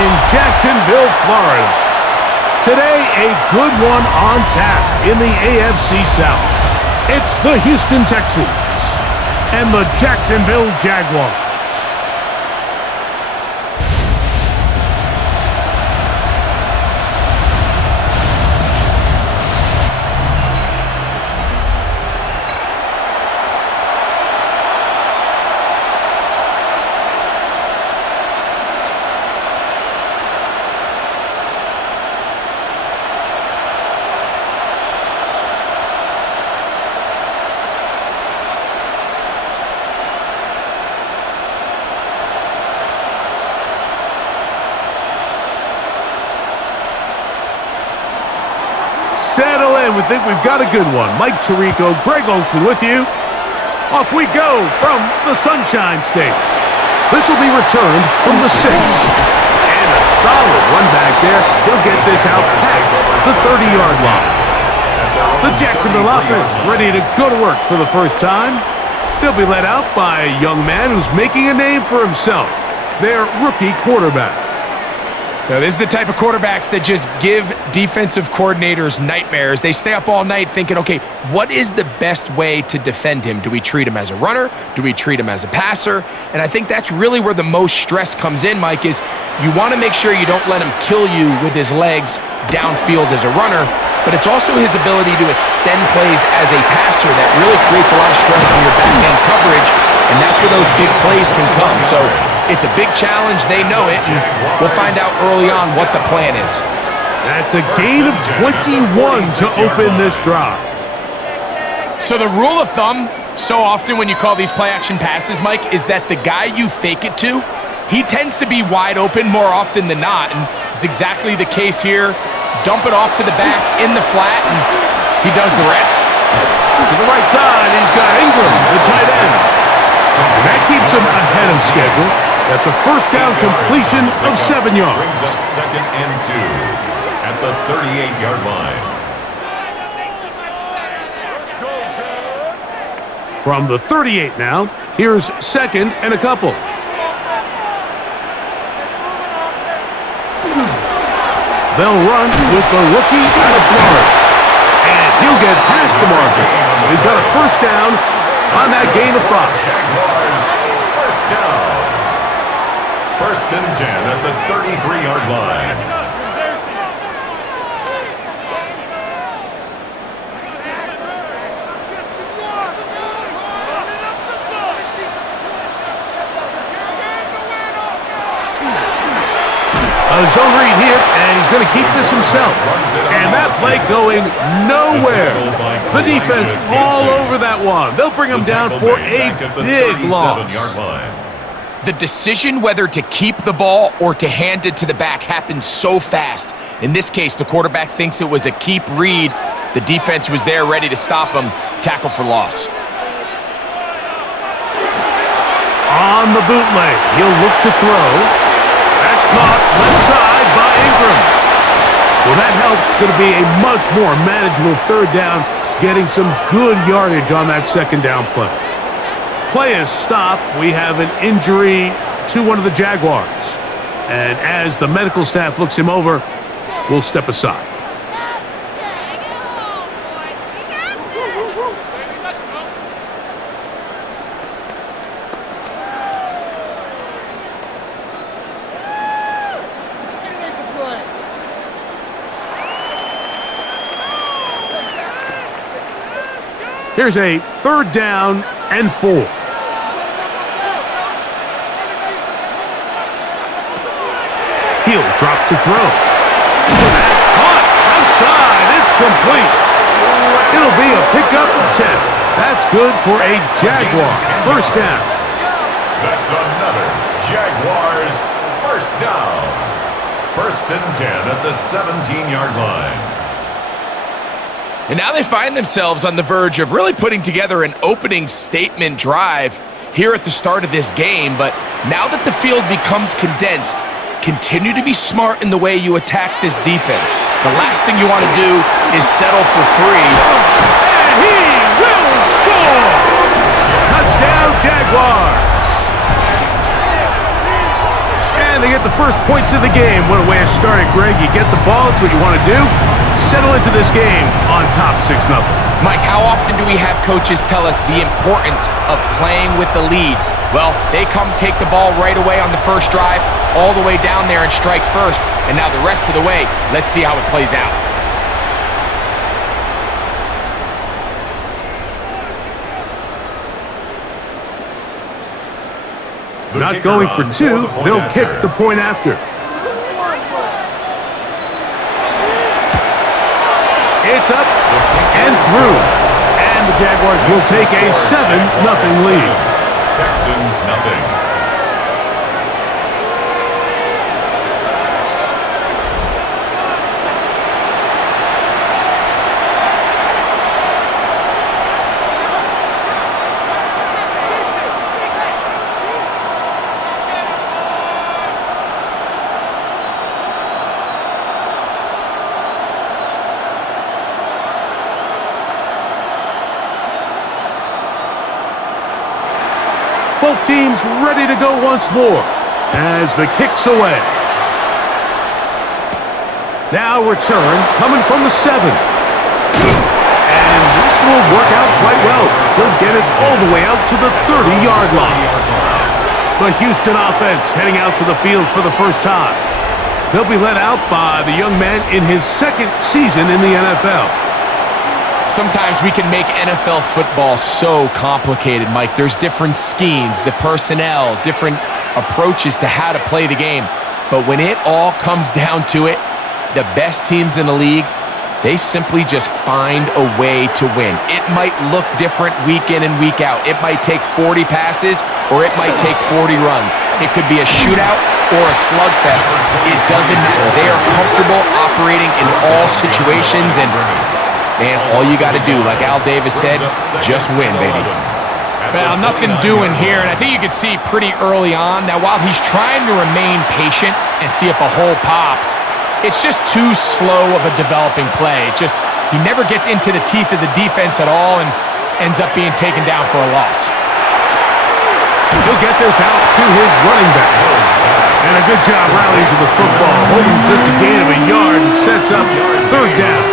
in Jacksonville, Florida. Today, a good one on tap in the AFC South. It's the Houston Texans and the Jacksonville Jaguars. Settle in. We think we've got a good one. Mike Tirico, Greg Olsen with you. Off we go from the Sunshine State. This will be returned from the 6. And a solid run back there. He'll get this out past the 30-yard line. The Jacksonville offense ready to go to work for the first time. They'll be led out by a young man who's making a name for himself, their rookie quarterback. Now, this is the type of quarterbacks that just give defensive coordinators nightmares. They stay up all night thinking, okay, what is the best way to defend him? Do we treat him as a runner? Do we treat him as a passer? And I think that's really where the most stress comes in, Mike, is you want to make sure you don't let him kill you with his legs downfield as a runner, but it's also his ability to extend plays as a passer that really creates a lot of stress on your back-end coverage, and that's where those big plays can come. So it's a big challenge. They know it. And we'll find out early on what the plan is. That's a gain of 21 to open this drive. So the rule of thumb, so often when you call these play-action passes, Mike, is that the guy you fake it to, he tends to be wide open more often than not, and it's exactly the case here. Dump it off to the back in the flat, and he does the rest. To the right side, he's got Ingram, the tight end. And that keeps him ahead of schedule. That's a first down completion of 7 yards. Brings up 2nd and 2 at the 38-yard line. From the 38 now, here's 2nd and a couple. They'll run with the rookie out of Florida. And he'll get past the marker. So he's got a first down on that gain of 5. Jaguars, first down. 1st and 10 at the 33-yard line. A zone read here, and he's going to keep this himself. And that play going nowhere. The defense all over that one. They'll bring him down for a big loss. The decision whether to keep the ball or to hand it to the back happens so fast. In this case, the quarterback thinks it was a keep read. The defense was there ready to stop him. Tackle for loss. On the bootleg, he'll look to throw. That's caught left side by Ingram. Well, that helps. It's going to be a much more manageable 3rd down, getting some good yardage on that 2nd down play. Play is stopped. We have an injury to one of the Jaguars. And as the medical staff looks him over, we'll step aside. Here's a 3rd down and 4. He'll drop to throw. That's caught outside. It's complete. It'll be a pickup of 10. That's good for a Jaguar. First down. That's another Jaguars first down. 1st and 10 at the 17-yard line. And now they find themselves on the verge of really putting together an opening statement drive here at the start of this game. But now that the field becomes condensed, continue to be smart in the way you attack this defense. The last thing you want to do is settle for 3. And he will score! Touchdown, Jaguars! And they get the first points of the game. What a way to start it, Greg. You get the ball. It's what you want to do. Settle into this game on top 6-0. Mike, how often do we have coaches tell us the importance of playing with the lead? Well, they come take the ball right away on the first drive, all the way down there and strike first. And now the rest of the way, let's see how it plays out. Not going for two, they'll kick the point after. It's up and through. And the Jaguars will take a 7-0 lead. Texans, nothing. Both teams ready to go once more as the kick's away. Now return coming from the 7. And this will work out quite well. They'll get it all the way out to the 30-yard line. The Houston offense heading out to the field for the first time. They'll be led out by the young man in his second season in the NFL. Sometimes we can make NFL football so complicated, Mike. There's different schemes, the personnel, different approaches to how to play the game. But when it all comes down to it, the best teams in the league, they simply just find a way to win. It might look different week in and week out. It might take 40 passes or it might take 40 runs. It could be a shootout or a slugfest. It doesn't matter. They are comfortable operating in all situations, and man, all you got to do, like Al Davis said, just win, baby. Well, nothing doing here, and I think you can see pretty early on. Now, while he's trying to remain patient and see if a hole pops, it's just too slow of a developing play. He never gets into the teeth of the defense at all and ends up being taken down for a loss. He'll get this out to his running back. And a good job rallying to the football. Holding just a gain of a yard and sets up third down.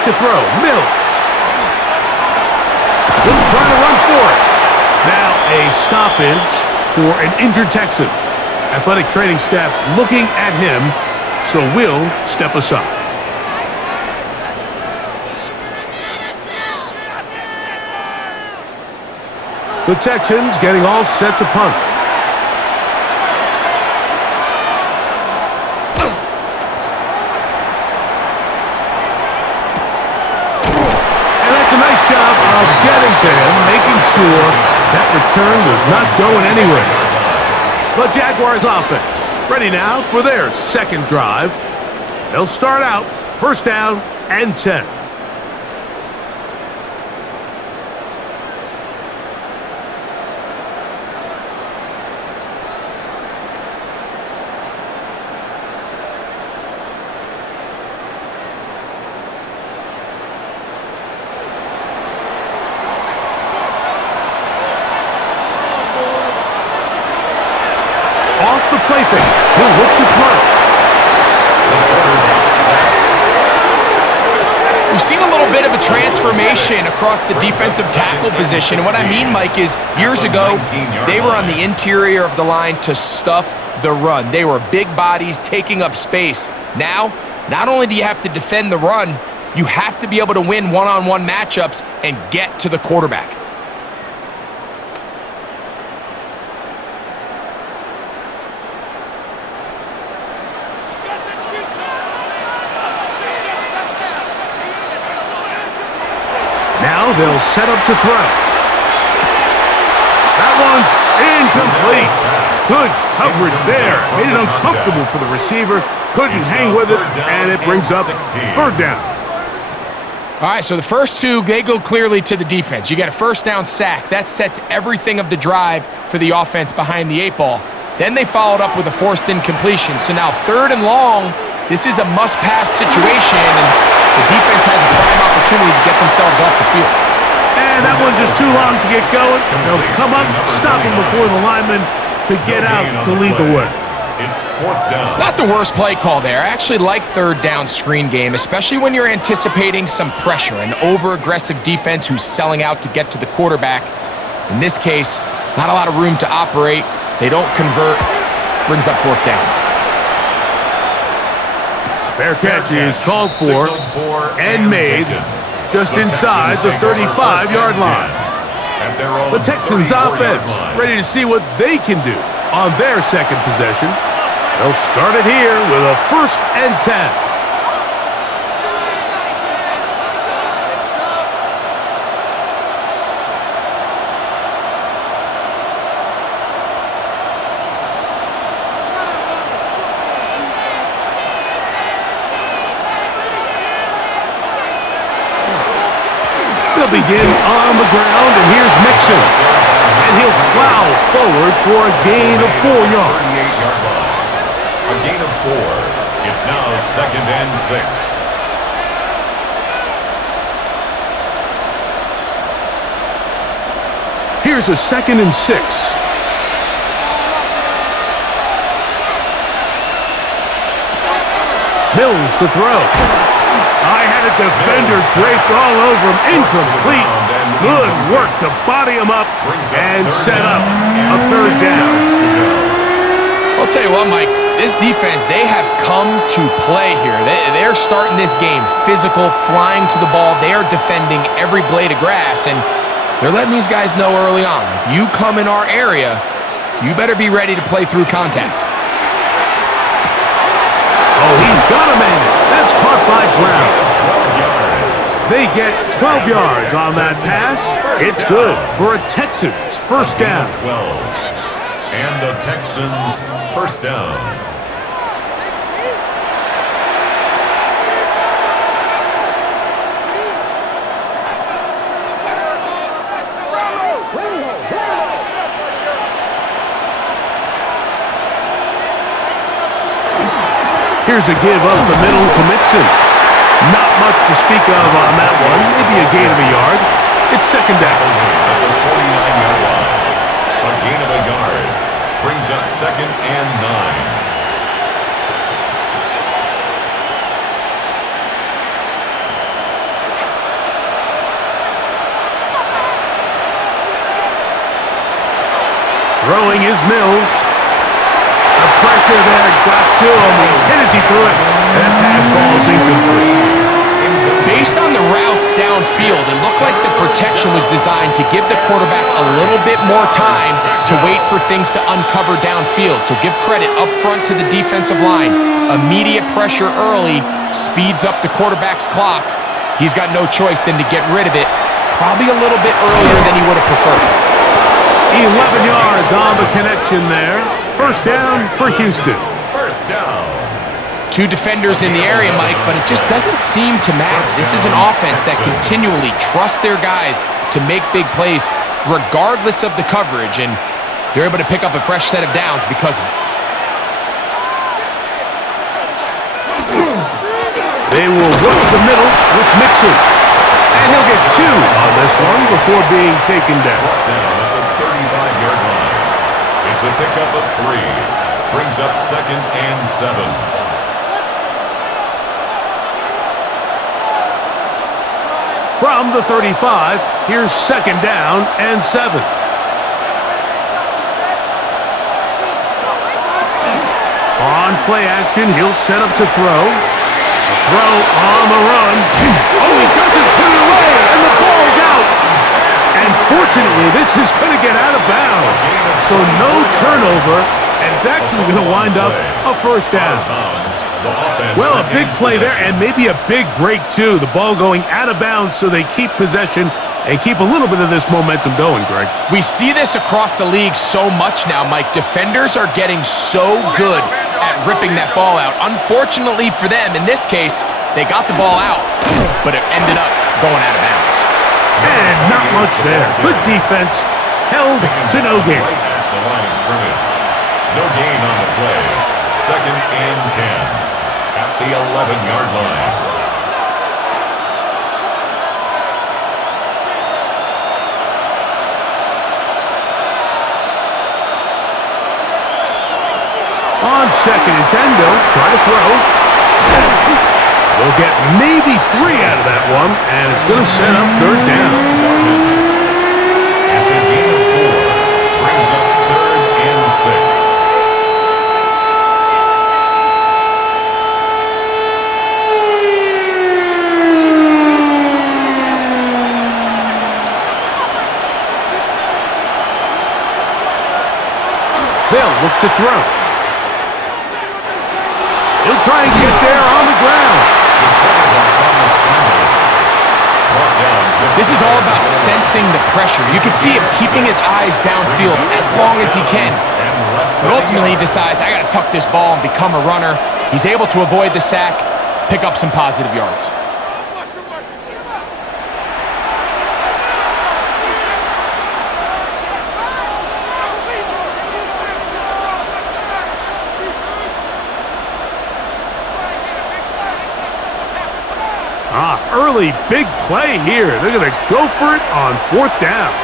To throw, Mills. He'll try to run for it. Now a stoppage for an injured Texan. Athletic training staff looking at him, so will step aside. The Texans getting all set to punt. Of getting to him, making sure that return was not going anywhere. The Jaguars offense ready now for their second drive. They'll start out first down and 10. Off the play fake, he'll look to throw. We've seen a little bit of a transformation across the defensive tackle position. And what I mean, Mike, is years ago, they were on the interior of the line to stuff the run. They were big bodies taking up space. Now, not only do you have to defend the run, you have to be able to win one-on-one matchups and get to the quarterback. Now they'll set up to throw. That one's incomplete. Good coverage there. Made it uncomfortable for the receiver. Couldn't hang with it, and it brings up third down. All right, so the first two, they go clearly to the defense. You got a first down sack. That sets everything of the drive for the offense behind the 8 ball. Then they followed up with a forced incompletion. So now 3rd and long, this is a must-pass situation, and the defense has a prime opportunity to get themselves off the field. And that one's just too long to get going. They'll come up, stop him before the lineman could get out to lead the way. It's 4th down. Not the worst play call there. I actually like 3rd down screen game, especially when you're anticipating some pressure, an over-aggressive defense who's selling out to get to the quarterback. In this case, not a lot of room to operate. They don't convert. Brings up 4th down. Fair catch is called for and made just inside the 35-yard line. The Texans offense ready to see what they can do on their second possession. They'll start it here with a 1st and 10. They'll begin on the ground, and here's Mixon. And he'll plow forward for a gain of 4 yards. A gain of 4. It's now 2nd and 6. Here's a 2nd and 6. Mills to throw. I had a defender draped all over him. Incomplete. Good work to body him up and set up a 3rd down. I'll tell you what, Mike, this defense, they have come to play here. They're starting this game physical, flying to the ball. They are defending every blade of grass, and they're letting these guys know early on, if you come in our area, you better be ready to play through contact. Oh, he's got a man. That's caught by Brown. They get 12 yards on that pass. It's good for a Texans 1st down. 12. And the Texans 1st down. Here's a give up the middle to Mixon. Not much to speak of on that one. Maybe a gain of a yard. It's 2nd down. At the 49-yard line. A gain of a yard. Brings up 2nd and 9. Throwing is Mills. The pressure there got to him. He's hit as he threw it. And that pass falls incomplete. Based on the routes downfield, it looked like the protection was designed to give the quarterback a little bit more time to wait for things to uncover downfield. So give credit up front to the defensive line. Immediate pressure early speeds up the quarterback's clock. He's got no choice than to get rid of it, probably a little bit earlier than he would have preferred. 11 yards on the connection there. 1st down for Houston. 1st down. 2 defenders in the area, Mike, but it just doesn't seem to matter. This is an offense that continually trusts their guys to make big plays regardless of the coverage, and they're able to pick up a fresh set of downs because of it. They will work the middle with Mixon. And he'll get 2 on this one before being taken down. Down at the 35-yard line. It's a pickup of 3. Brings up 2nd and 7. From the 35, here's 2nd down and 7. On play action, he'll set up to throw. A throw on the run. Oh, he doesn't put it away, and the ball's out. And fortunately, this is going to get out of bounds. So no turnover, and it's actually going to wind up a 1st down. Well, a big play there, and maybe a big break, too. The ball going out of bounds, so they keep possession and keep a little bit of this momentum going, Greg. We see this across the league so much now, Mike. Defenders are getting so good at ripping that ball out. Unfortunately for them, in this case, they got the ball out, but it ended up going out of bounds. And not much there. Good defense, held to no gain. No gain on the play. Second and 10 at the 11-yard line. On second and 10, they'll try to throw. They'll get maybe 3 out of that one, and it's going to set up third down. It's a gain of 4. Brings up third and 6. They'll look to throw. He'll try and get there on the ground. This is all about sensing the pressure. You can see him keeping his eyes downfield as long as he can. But ultimately he decides, I got to tuck this ball and become a runner. He's able to avoid the sack, pick up some positive yards. Early big play here. They're going to go for it on fourth down.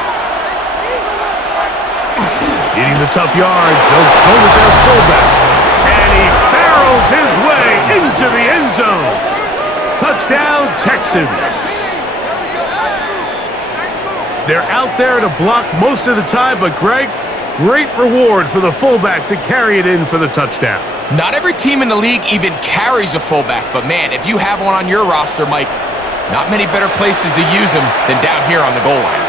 Needing the tough yards, they'll go with their fullback. And he barrels his way into the end zone. Touchdown, Texans. They're out there to block most of the time, but Greg, great reward for the fullback to carry it in for the touchdown. Not every team in the league even carries a fullback, but man, if you have one on your roster, Mike, not many better places to use them than down here on the goal line.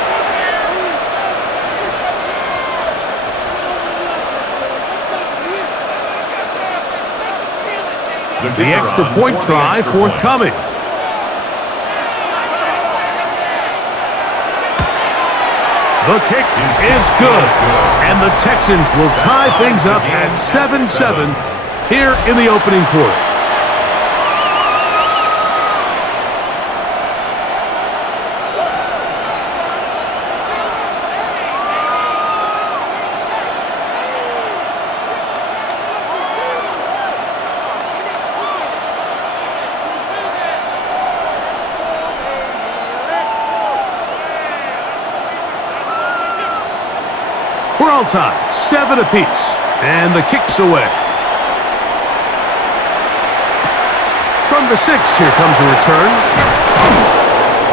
The extra point try forthcoming. The kick is good, and the Texans will tie things up at 7-7 here in the opening quarter. We're all tied, 7 apiece, and the kick's away. From the 6, here comes a return.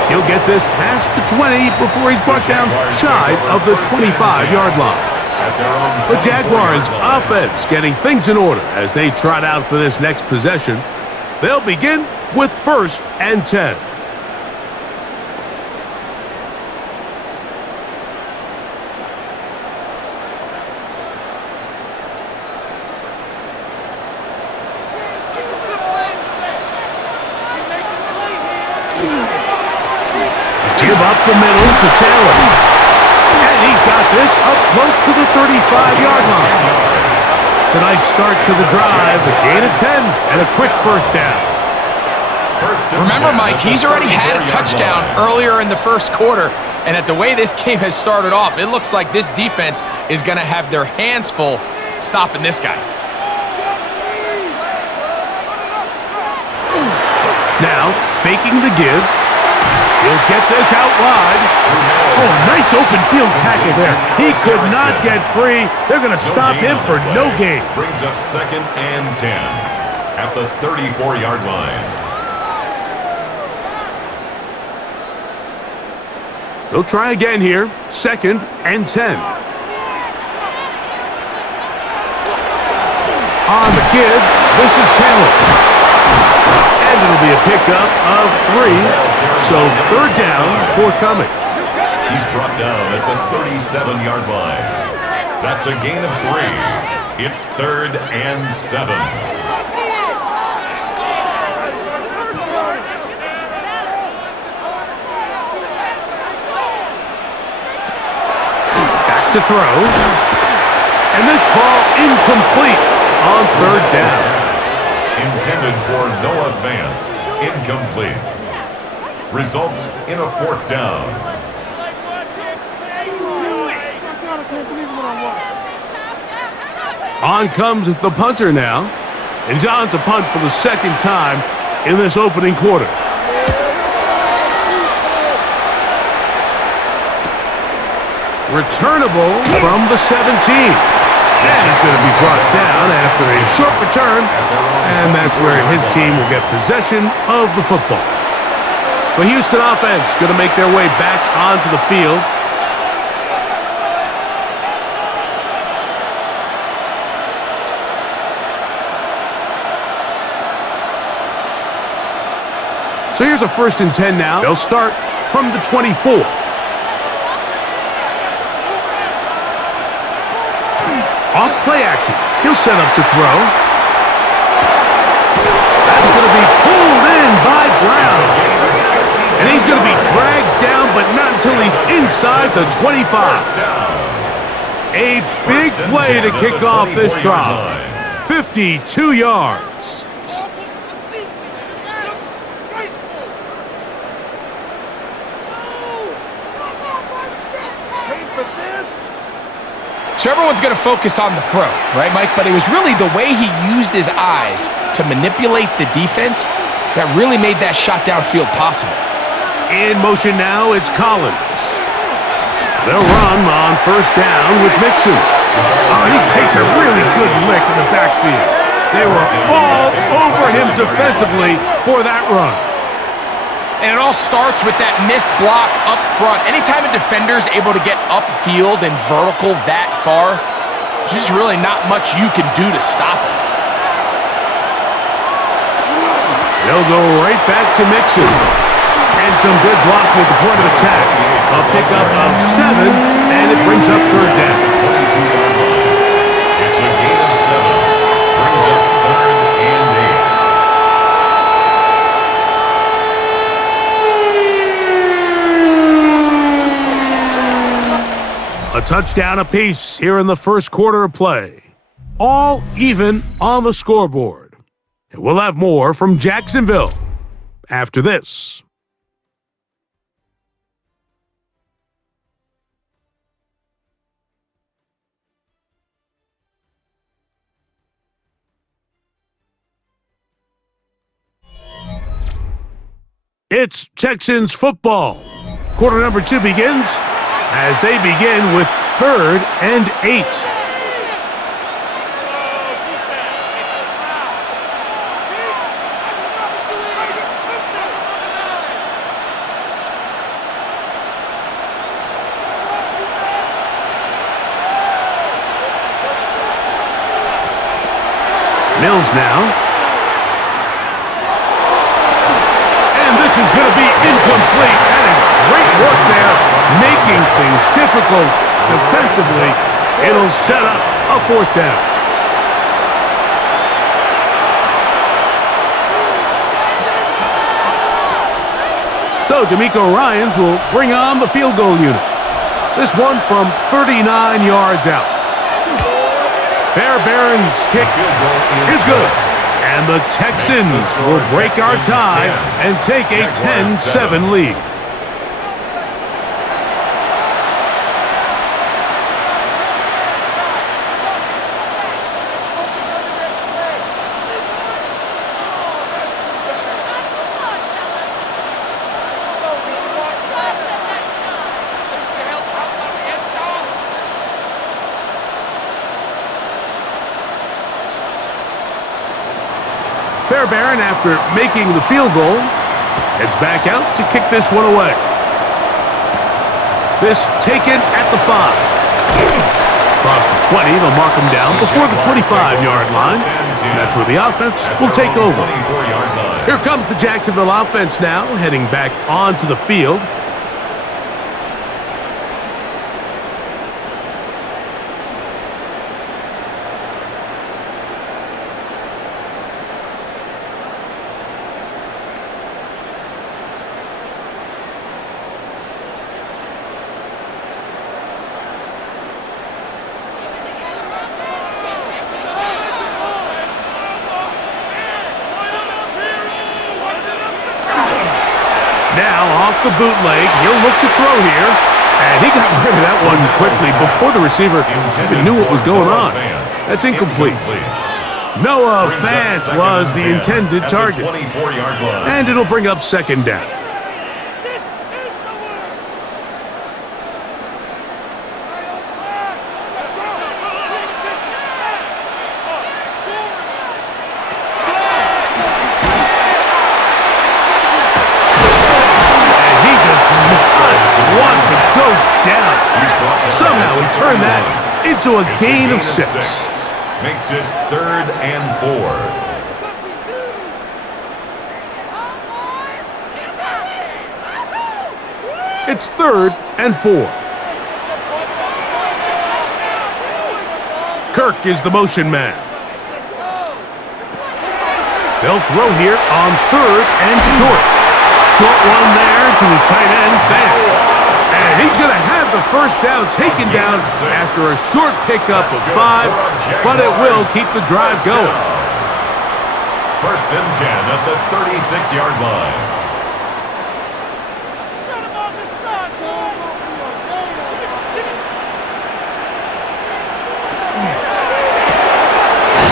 He'll get this past the 20 before he's brought down shy of the 25-yard line. The Jaguars offense getting things in order as they trot out for this next possession. They'll begin with 1st and 10. Give up the middle to Taylor. And he's got this up close to the 35-yard line. It's a nice start to the drive, a gain of 10, and a quick first down. Remember, Mike, he's already had a touchdown earlier in the first quarter, and at the way this game has started off, it looks like this defense is going to have their hands full stopping this guy. Now, faking the give. He'll get this out wide. Oh, nice open field tackle there. He could not get free. They're going to stop him for no gain. Brings up 2nd and 10 at the 34-yard line. They'll try again here. 2nd and 10. On the give, this is Taylor. And it'll be a pickup of 3. So 3rd down forthcoming. He's brought down at the 37-yard line. That's a gain of 3. It's 3rd and 7. Back to throw. And this ball incomplete on 3rd down. Intended for Noah Fant. Incomplete. Results in a 4th down. On comes the punter now. And he's on to punt for the second time in this opening quarter. Returnable from the 17. And he's going to be brought down after a short return. And that's where his team will get possession of the football. The Houston offense going to make their way back onto the field. So here's a 1st and 10 now. They'll start from the 24. Off play action. He'll set up to throw. That's going to be pulled in by Brown. And he's going to be dragged down, but not until he's inside the 25. A big play to kick off this drive. 52 yards. So everyone's going to focus on the throw, right, Mike? But it was really the way he used his eyes to manipulate the defense that really made that shot downfield possible. In motion now, it's Collins. They'll run on 1st down with Mixon. Oh, he takes a really good lick in the backfield. They were all over him defensively for that run. And it all starts with that missed block up front. Anytime a defender's able to get upfield and vertical that far, there's just really not much you can do to stop him. They'll go right back to Mixon. And some good blocking at the point of attack. A pickup of 7, and it brings up 3rd down. It's a gain of 7. Brings up 3rd and 8. A touchdown apiece here in the first quarter of play. All even on the scoreboard. And we'll have more from Jacksonville after this. It's Texans football. Quarter number 2 begins as they begin with 3rd and 8. Mills now. Is going to be incomplete. That is great work there, making things difficult defensively. It'll set up a 4th down. So D'Amico Ryans will bring on the field goal unit. This one from 39 yards out. Fairbairn's kick is good. And the Texans will break our tie and take a 10-7 lead. Fairbairn, after making the field goal, heads back out to kick this one away. This taken at the 5. Across the 20, they'll mark him down before the 25-yard line. And that's where the offense will take over. Here comes the Jacksonville offense now, heading back onto the field. Now off the bootleg, he'll look to throw here. And he got rid of that one quickly before the receiver even knew what was going on. That's incomplete. Noah Fant was the intended target. 24-yard line. And it'll bring up second down. And he does not want to go down. Somehow he turned that into a gain of 6. Makes it 3rd and 4. It's 3rd and 4. Kirk is the motion man. They'll throw here on 3rd and short. Short one there to his tight end, Fant. And he's going to have the first down taken down after a short pickup of 5, but it will keep the drive going. 1st and 10 at the 36-yard line.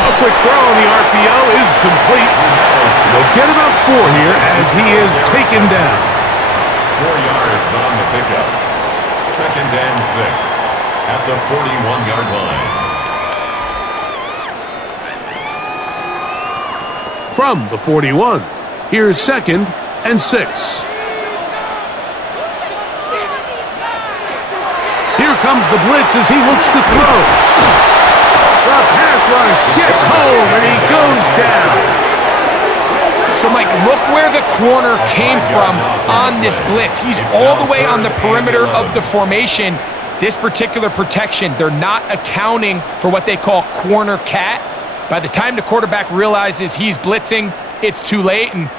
A quick throw on the RPO is complete. They'll get about 4 here as he is taken down. 4 yards on the pickup. 2nd and 6 at the 41-yard line. From the 41, here's 2nd and 6. Here comes the blitz as he looks to throw. The pass rush gets home and he goes down. So, Mike, look where the corner came from on this blitz. He's all the way on the perimeter of the formation. This particular protection, they're not accounting for what they call corner cat. By the time the quarterback realizes he's blitzing, it's too late, and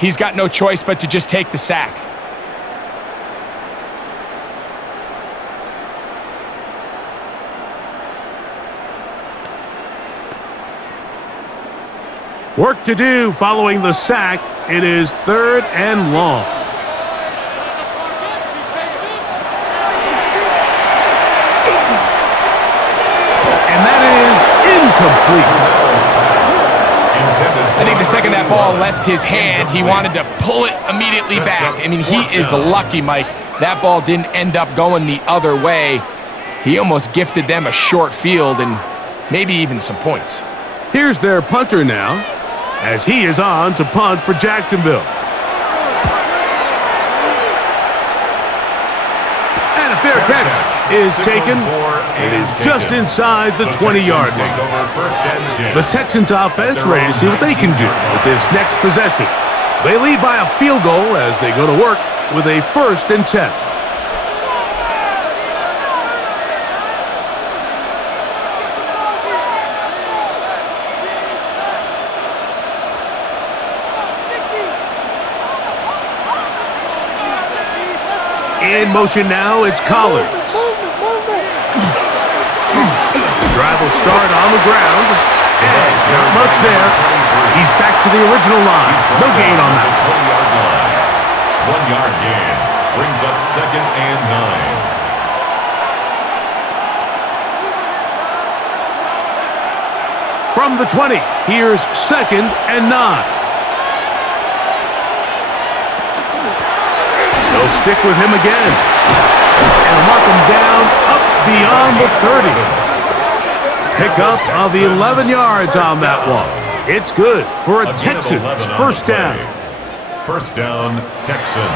he's got no choice but to just take the sack. Work to do following the sack. It is 3rd and long. And that is incomplete. I think the second that ball left his hand, he wanted to pull it immediately back. I mean, he is lucky, Mike. That ball didn't end up going the other way. He almost gifted them a short field and maybe even some points. Here's their punter now, as he is on to punt for Jacksonville. And a fair catch is taken. It is just inside the 20-yard line. The Texans offense ready to see what they can do with this next possession. They lead by a field goal as they go to work with a 1st and 10. In motion now, it's Collins. Drive will start on the ground, and not much there. He's back to the original line. No gain on that. 20-yard line. 1-yard gain brings up 2nd and 9. From the 20, here's 2nd and 9. They'll stick with him again. And mark him down up beyond the 30. Pickup of 11 yards on that one. It's good for a Texans 1st down. 1st down, Texans.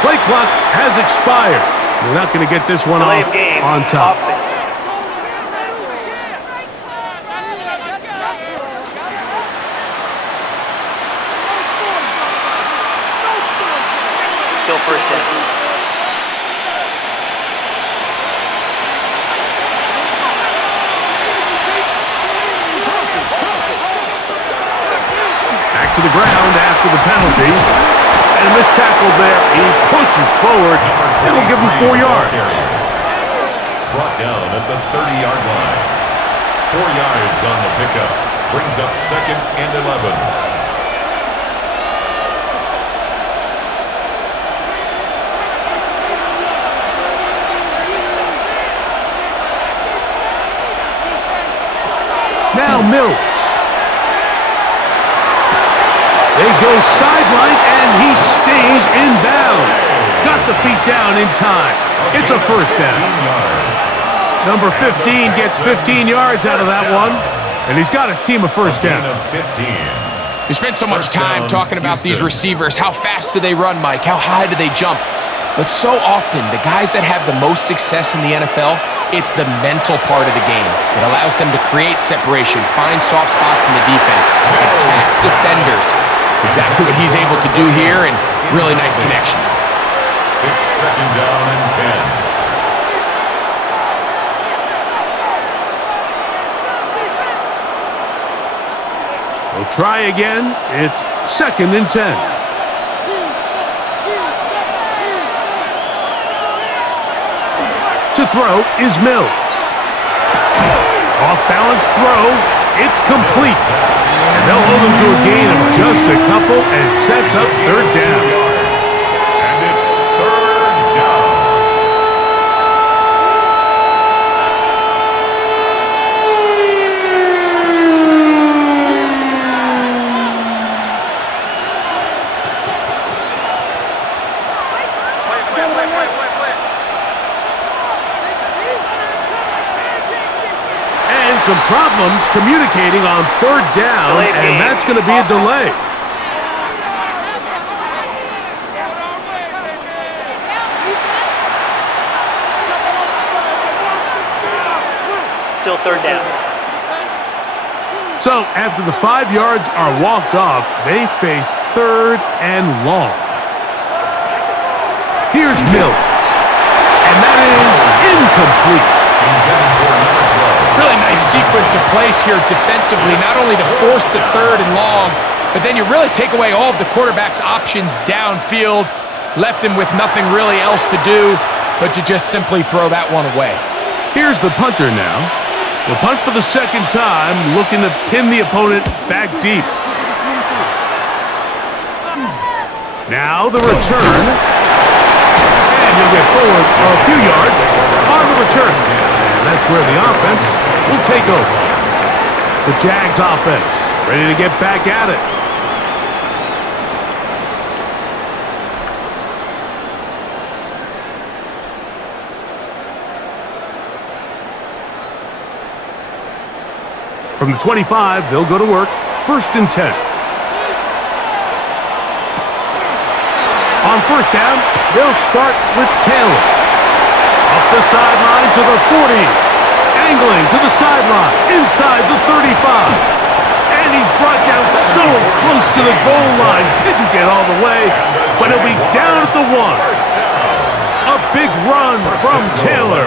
Play clock has expired. We're not going to get this one off on top. Still 1st down. Back to the ground after the penalty. And a missed tackle there. He pushes forward. It'll give him 4 yards. brought down at the 30-yard line. 4 yards on the pickup. Brings up 2nd and 11. Now Mills. They go sideline, and he stays in bounds. Got the feet down in time. It's a first down. Number 15 gets 15 yards out of that one, and he's got his team a first down. We spent so much time talking about these receivers. How fast do they run, Mike? How high do they jump? But so often, the guys that have the most success in the NFL, it's the mental part of the game that allows them to create separation, find soft spots in the defense, attack defenders. It's exactly what he's able to do here, and really nice connection. It's 2nd down and 10. We'll try again. It's 2nd and 10. To throw is Mills. Off-balance throw. It's complete. And they'll hold him to a gain of just a couple and sets up 3rd down. And it's 3rd down. And some problems communicating on 3rd down, and that's going to be a delay. Still 3rd down. So after the 5 yards are walked off, they face 3rd and long. Here's Mills, and that is incomplete. Really nice sequence of plays here defensively, not only to force the 3rd and long, but then you really take away all of the quarterback's options downfield, left him with nothing really else to do but to just simply throw that one away. Here's the punter now. The punt for the 2nd time, looking to pin the opponent back deep. Now the return. And he'll get forward a few yards on the return. And that's where the offense will take over. The Jags offense ready to get back at it. From the 25, they'll go to work. 1st and 10. On 1st down, they'll start with Taylor. Up the sideline to the 40. Angling to the sideline, inside the 35. And he's brought down so close to the goal line. Didn't get all the way, but he'll be down at the 1. A big run from Taylor.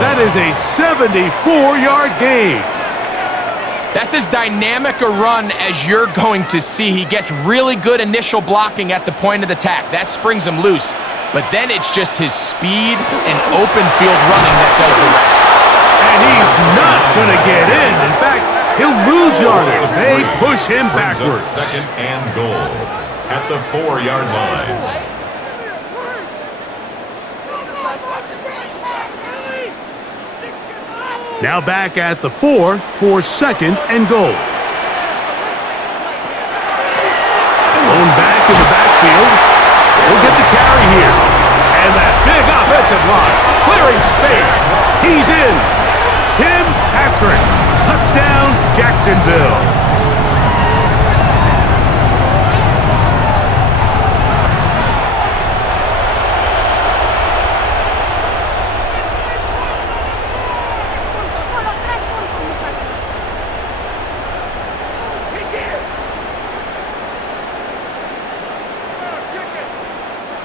That is a 74-yard gain. That's as dynamic a run as you're going to see. He gets really good initial blocking at the point of attack. That springs him loose. But then it's just his speed and open field running that does the rest. And he's not going to get in. In fact, he'll lose yardage. They push him backwards. 2nd and goal at the 4-yard line. Now back at the 4 for 2nd and goal. Going back in the backfield. We'll get the carry here. And that big offensive line clearing space. He's in. Tim Patrick. Touchdown, Jacksonville.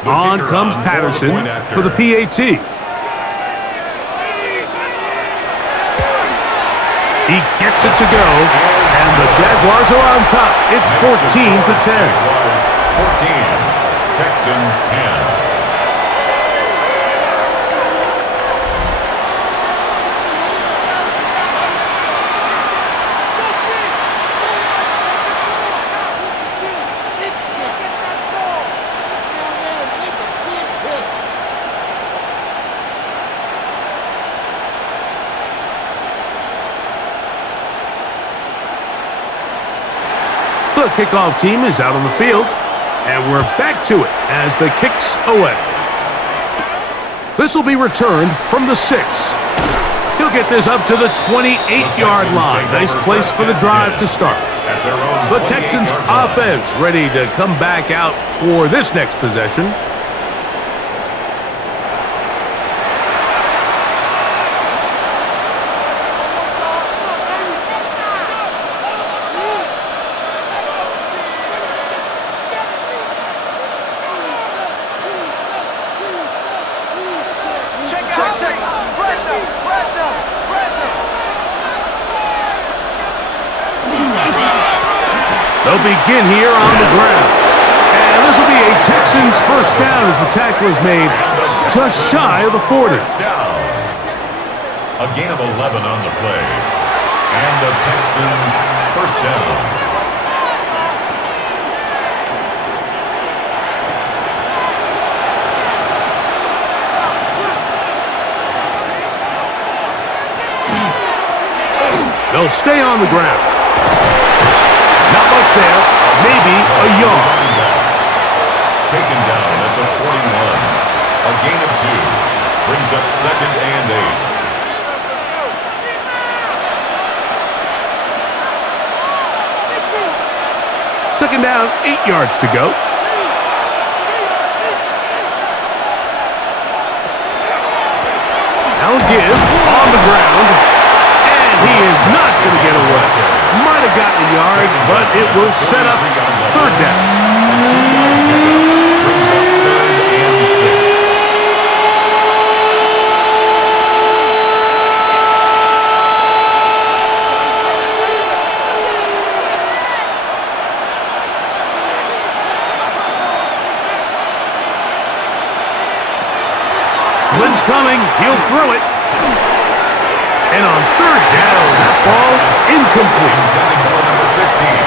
On comes Patterson for the PAT. He gets it to go, and the Jaguars are on top. It's 14-10. 14, Texans 10. kickoff team is out on the field, and we're back to it as the kick's away. This will be returned from the 6. He'll get this up to the 28-yard line. Nice place for the drive to start. The Texans offense ready to come back out for this next possession. They'll begin here on the ground. And this will be a Texans first down as the tackle is made just shy of the 40. First down. A gain of 11 on the play. And the Texans first down. They'll stay on the ground. Not much there. Maybe a yard. Taken down at the 41. A gain of 2. Brings up 2nd and 8. Second down, 8 yards to go. Now give on the ground. And he is not going to get away. Might have gotten a yard, but it will set up third down. Brings up 3rd and 6. Lynn's coming. He'll throw it. And on third down, this ball incomplete.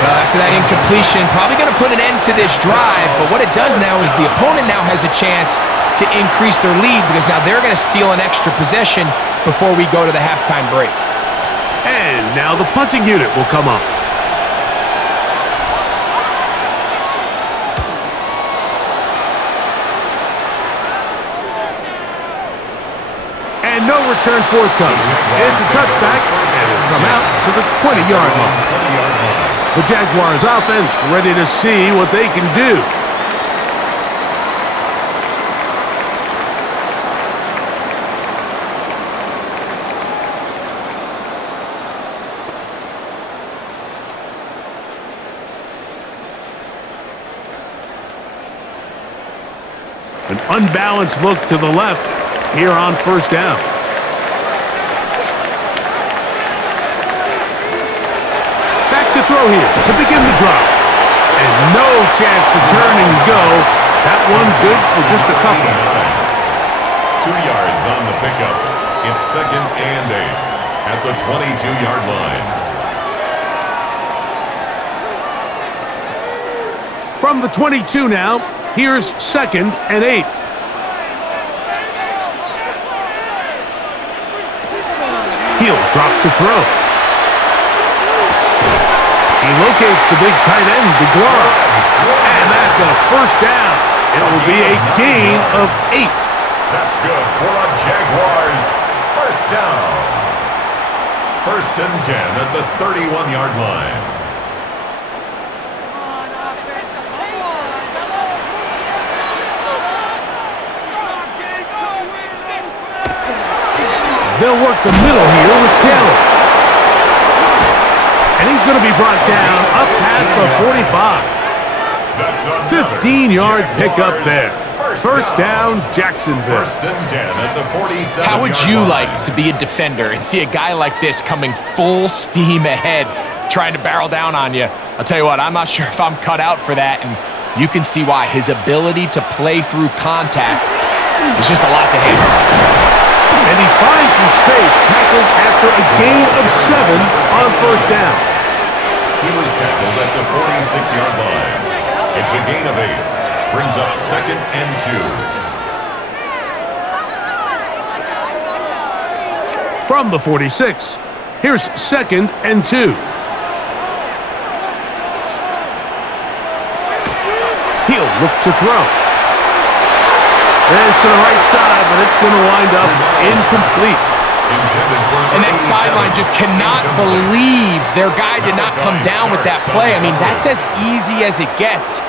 After that incompletion, probably going to put an end to this drive, but what it does now is the opponent now has a chance to increase their lead because now they're going to steal an extra possession before we go to the halftime break. And now the punting unit will come up. And no return forthcoming. It's a touchback, and it'll come out to the 20-yard line. The Jaguars offense ready to see what they can do. An unbalanced look to the left here on first down. Back to throw here to begin the drive. And no chance to turn and go. That one good for just a couple. 2 yards on the pickup. It's 2nd and 8 at the 22-yard line. From the 22 now, here's 2nd and 8. He'll drop to throw. He locates the big tight end, DeGuara. And that's a first down. It will be a gain of 8. That's good for a Jaguars first down. 1st and 10 at the 31-yard line. They'll work the middle here with Taylor. And he's going to be brought down up past the 45. 15-yard pickup there. First down, Jacksonville. 1st and 10 at the 47. How would you like to be a defender and see a guy like this coming full steam ahead, trying to barrel down on you? I'll tell you what, I'm not sure if I'm cut out for that, and you can see why. His ability to play through contact is just a lot to handle. And he finds some space, tackled after a gain of 7 on first down. He was tackled at the 46-yard line. It's a gain of 8. Brings up 2nd and 2. From the 46, here's 2nd and 2. He'll look to throw. This to the right side, but it's going to wind up incomplete. And that sideline just cannot believe their guy did not come down with that play. I mean, that's as easy as it gets.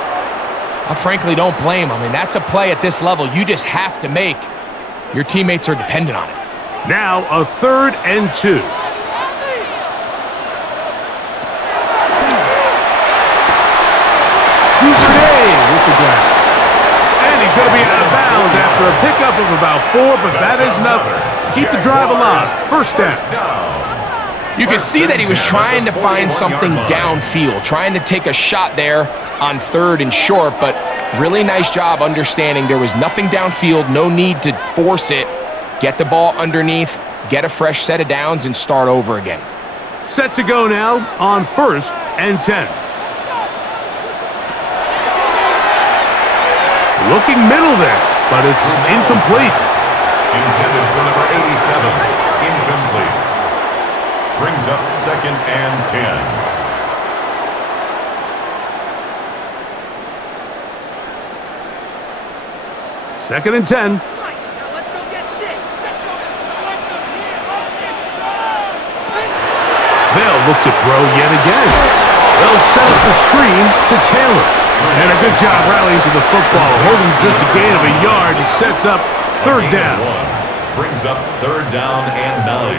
I frankly don't blame him. I mean, that's a play at this level you just have to make. Your teammates are dependent on it. Now a 3rd and 2. Duvernay with the grab. And he's going to be out of bounds after a pickup of about 4, but that is nothing to keep the drive alive. First down. You can see that he was trying to find something downfield, trying to take a shot there on 3rd and short, but really nice job understanding there was nothing downfield, no need to force it. Get the ball underneath, get a fresh set of downs, and start over again. Set to go now on 1st and 10. Looking middle there, but it's incomplete. Intended for number 87. Incomplete. Brings up 2nd and 10. Second and 10. They'll look to throw yet again. They'll set up the screen to Taylor. And a good job rallying to the football. Holding just a gain of a yard. It sets up 3rd down. Brings up 3rd down and 9.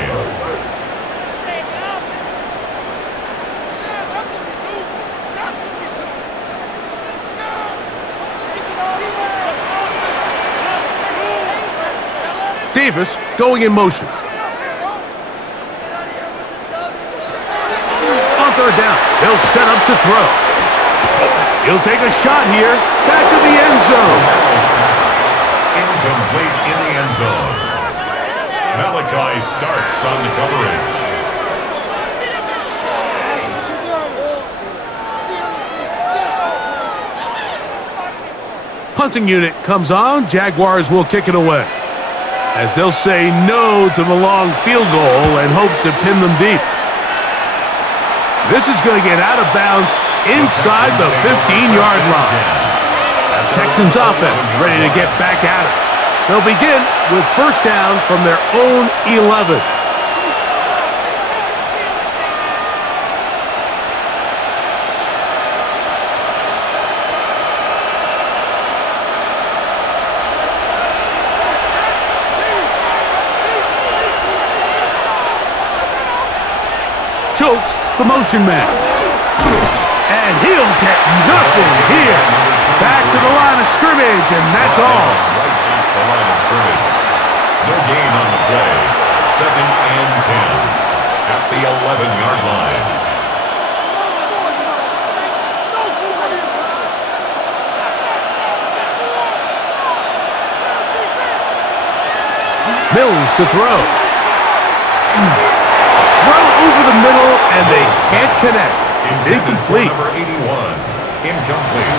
Davis going in motion. On 3rd down, they'll set up to throw. He'll take a shot here, back to the end zone. Incomplete in the end zone. Malachi starts on the coverage. Punting unit comes on. Jaguars will kick it away, as they'll say no to the long field goal and hope to pin them deep. This is going to get out of bounds inside the 15-yard line. Texans offense ready to get back at it. They'll begin with 1st down from their own 11. Schultz, the motion man. And he'll get nothing here. Back to the line of scrimmage, and that's all. Right at the line of scrimmage. No gain on the play. 2nd and 10 at the 11-yard line. Mills to throw. Throw over the middle, and they can't connect. It's incomplete. Number 81. Incomplete.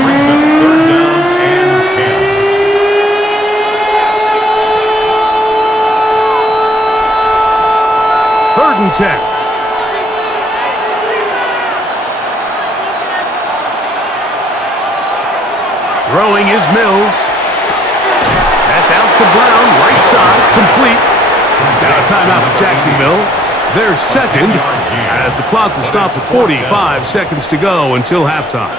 Brings up 3rd down and 10. Third and 10. Throwing is Mills. That's out to Brown, right side, complete. Now a timeout for Jacksonville. They're second, as the clock will stop at 45 seconds to go until halftime.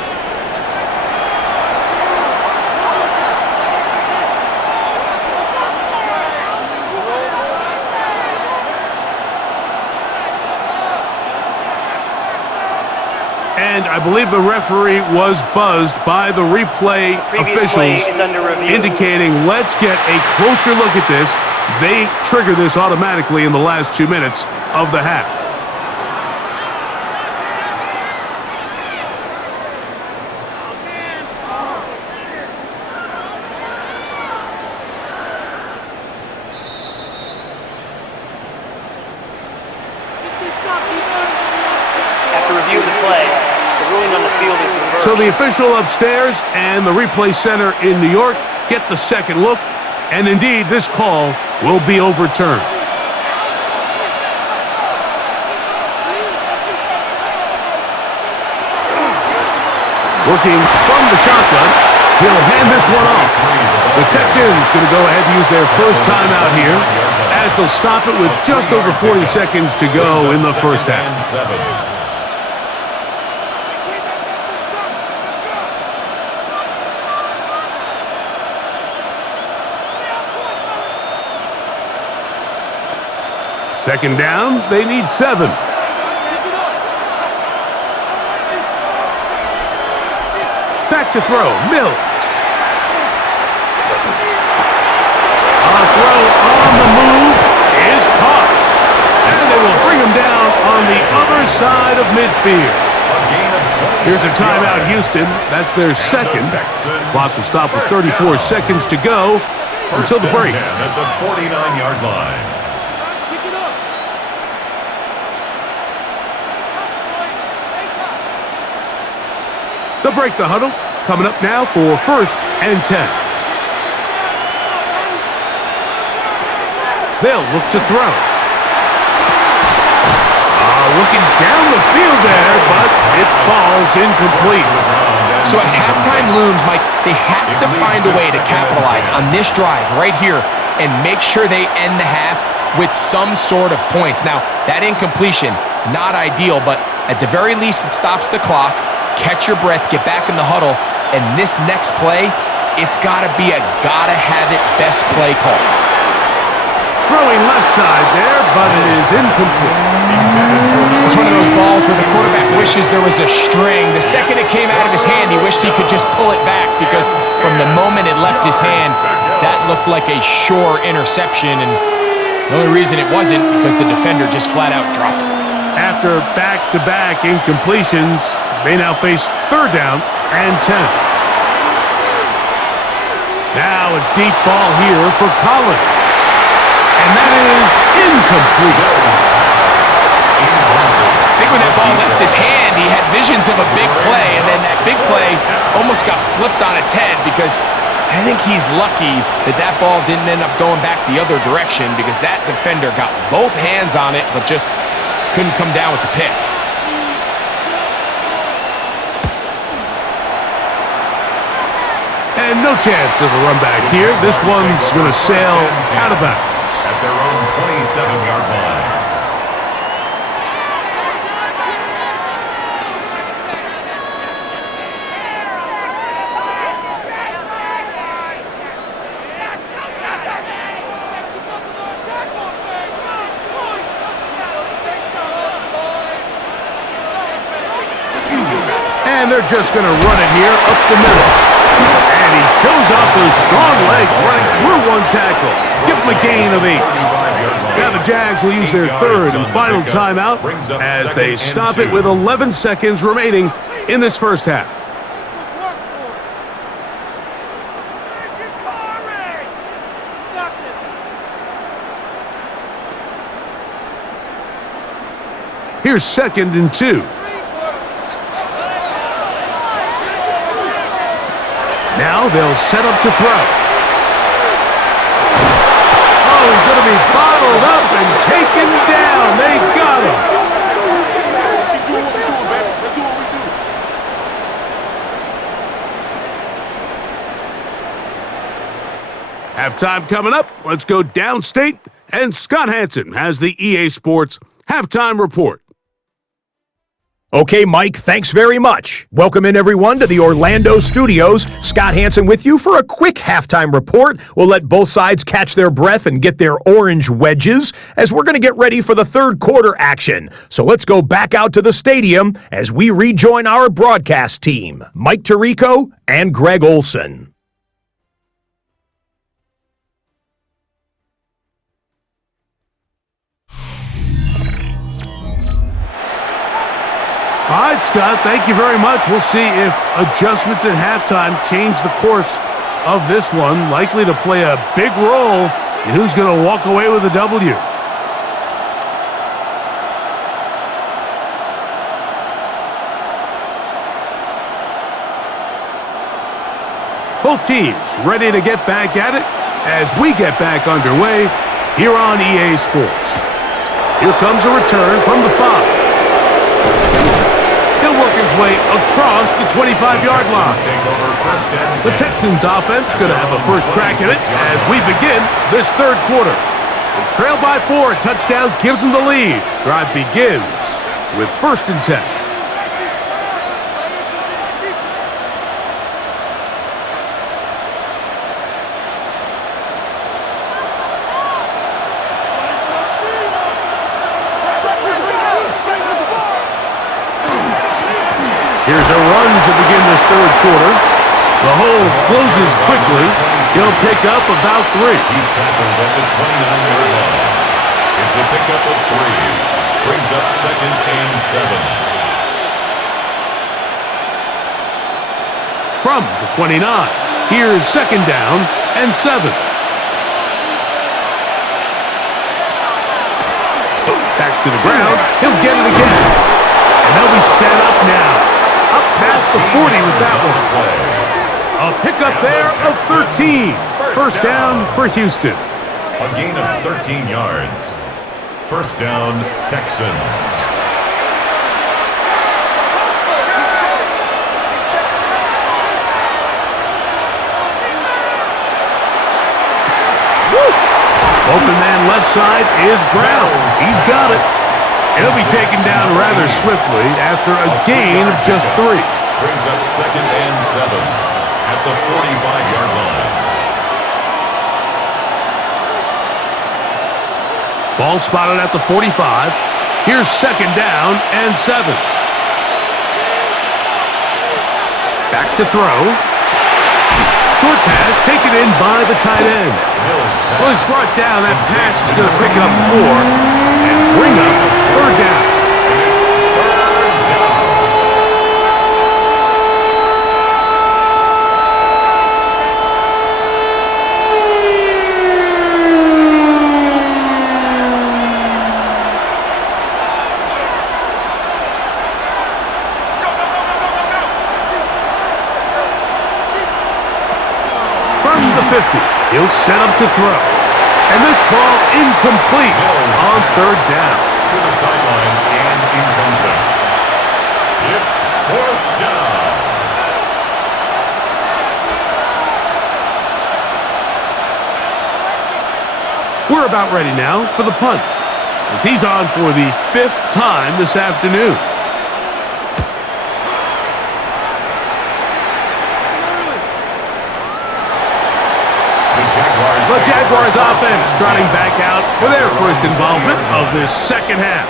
And I believe the referee was buzzed by the replay officials, indicating let's get a closer look at this. They trigger this automatically in the last 2 minutes of the half. After review of the play, the ruling on the field is reversed. So the official upstairs and the replay center in New York get the second look, and indeed this call will be overturned. Working from the shotgun, he'll hand this one off. The Texans going to go ahead and use their first timeout here, as they'll stop it with just over 40 seconds to go in the first half. Second down, they need 7. Back to throw, Mills. A throw on the move is caught. And they will bring him down on the other side of midfield. Here's a timeout, Houston. That's their second. Clock will stop with 34 seconds to go until the break. At the 49-yard line. They'll break the huddle. Coming up now for 1st and 10. They'll look to throw. Looking down the field there, but it falls incomplete. So as halftime looms, Mike, they have to find a way to capitalize on this drive right here and make sure they end the half with some sort of points. Now, that incompletion, not ideal, but at the very least, it stops the clock. Catch your breath, get back in the huddle, and this next play, it's got to be a gotta-have-it best play call. Throwing left side there, but it is incomplete. It's one of those balls where the quarterback wishes there was a string. The second it came out of his hand, he wished he could just pull it back because from the moment it left his hand, that looked like a sure interception, and the only reason it wasn't because the defender just flat-out dropped it. After back-to-back incompletions, they now face 3rd down and 10. Now a deep ball here for Collins. And that is incomplete. I think when that ball left his hand, he had visions of a big play, and then that big play almost got flipped on its head because I think he's lucky that that ball didn't end up going back the other direction because that defender got both hands on it but just couldn't come down with the pick. And no chance of a run back here. This one's going to sail out of bounds. At their own 27-yard line. And they're just going to run it here up the middle. And he shows off those strong legs running through one tackle. Give him a gain of 8. Now the Jags will use their 3rd and final timeout as they stop it with 11 seconds remaining in this first half. Here's 2nd and 2. Now they'll set up to throw. Oh, he's going to be bottled up and taken down. They got him. Halftime coming up. Let's go downstate. And Scott Hansen has the EA Sports Halftime Report. Okay, Mike, thanks very much. Welcome in, everyone, to the Orlando studios. Scott Hansen with you for a quick halftime report. We'll let both sides catch their breath and get their orange wedges as we're going to get ready for the 3rd quarter action. So let's go back out to the stadium as we rejoin our broadcast team, Mike Tirico and Greg Olson. All right, Scott, thank you very much. We'll see if adjustments at halftime change the course of this one. Likely to play a big role in who's going to walk away with a W. Both teams ready to get back at it as we get back underway here on EA Sports. Here comes a return from the 5. He'll work his way across the 25-yard line. The Texans offense going to have a first crack at it as we begin this third quarter. They trail by 4. A touchdown gives them the lead. Drive begins with 1st and 10. Here's a run to begin this third quarter. The hole closes quickly. He'll pick up about 3. He's tackled at the 29-yard line. It's a pickup of 3. Brings up 2nd and 7. From the 29, here's 2nd down and 7. Back to the ground. He'll get it again. And they'll be set up now. Up past the 40 with that one. A pickup there of 13. First down for Houston. A gain of 13 yards. First down, Texans. Open man left side is Brown. He's got it. It'll be taken down rather swiftly after a gain of just 3. Brings up 2nd and 7 at the 45-yard line. Ball spotted at the 45. Here's 2nd down and 7. Back to throw. Short pass taken in by the tight end. Well, he's brought down. That pass is going to pick up 4 and bring up 3rd down. From the 50, he'll set up to throw. And this ball incomplete on 3rd down. To the sideline and incomplete. It's 4th down. We're about ready now for the punt, as he's on for the 5th time this afternoon. The Jaguars offense trotting back out for their first involvement of this second half.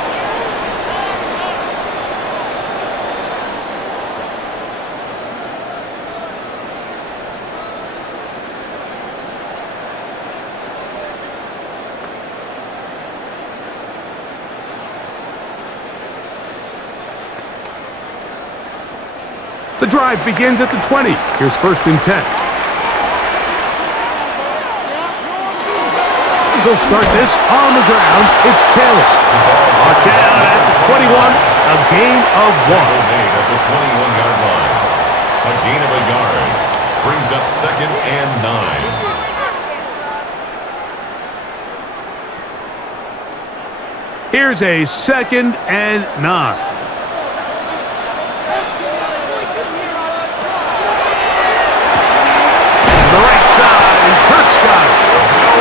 The drive begins at the 20. Here's 1st and 10. They'll start this on the ground. It's Taylor. Brought down at the 21. A gain of 1. Made at the 21-yard line. A gain of a yard. Brings up 2nd and 9. Here's a 2nd and 9. The right side, and Kirk's got it.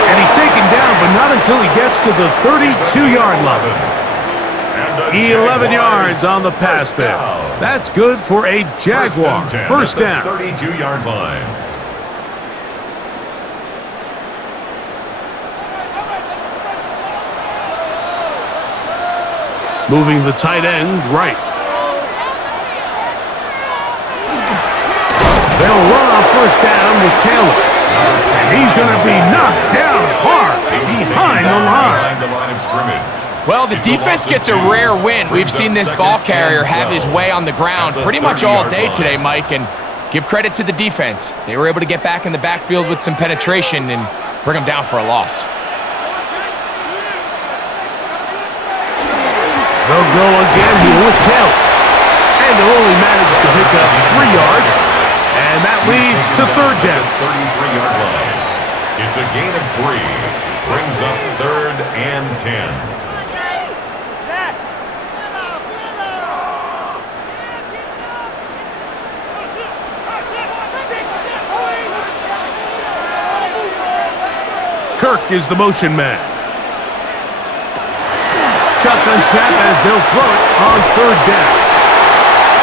And he's taken down, but not until he gets to the 32-yard line. 11 yards on the pass there. That's good for a Jaguar. First down. 32-yard line. Moving the tight end right. They'll run on first down with Taylor. And he's going to be knocked down hard behind the line. Well, the defense gets a rare win. We've seen this ball carrier have his way on the ground pretty much all day today, Mike, and give credit to the defense. They were able to get back in the backfield with some penetration and bring them down for a loss. They'll go again here with Taylor. And they'll only manage to pick up 3 yards. And that leads to 3rd down. 33-yard line. It's a gain of 3. Brings up 3rd and 10. Kirk is the motion man. Shotgun snap as they'll throw it on third down.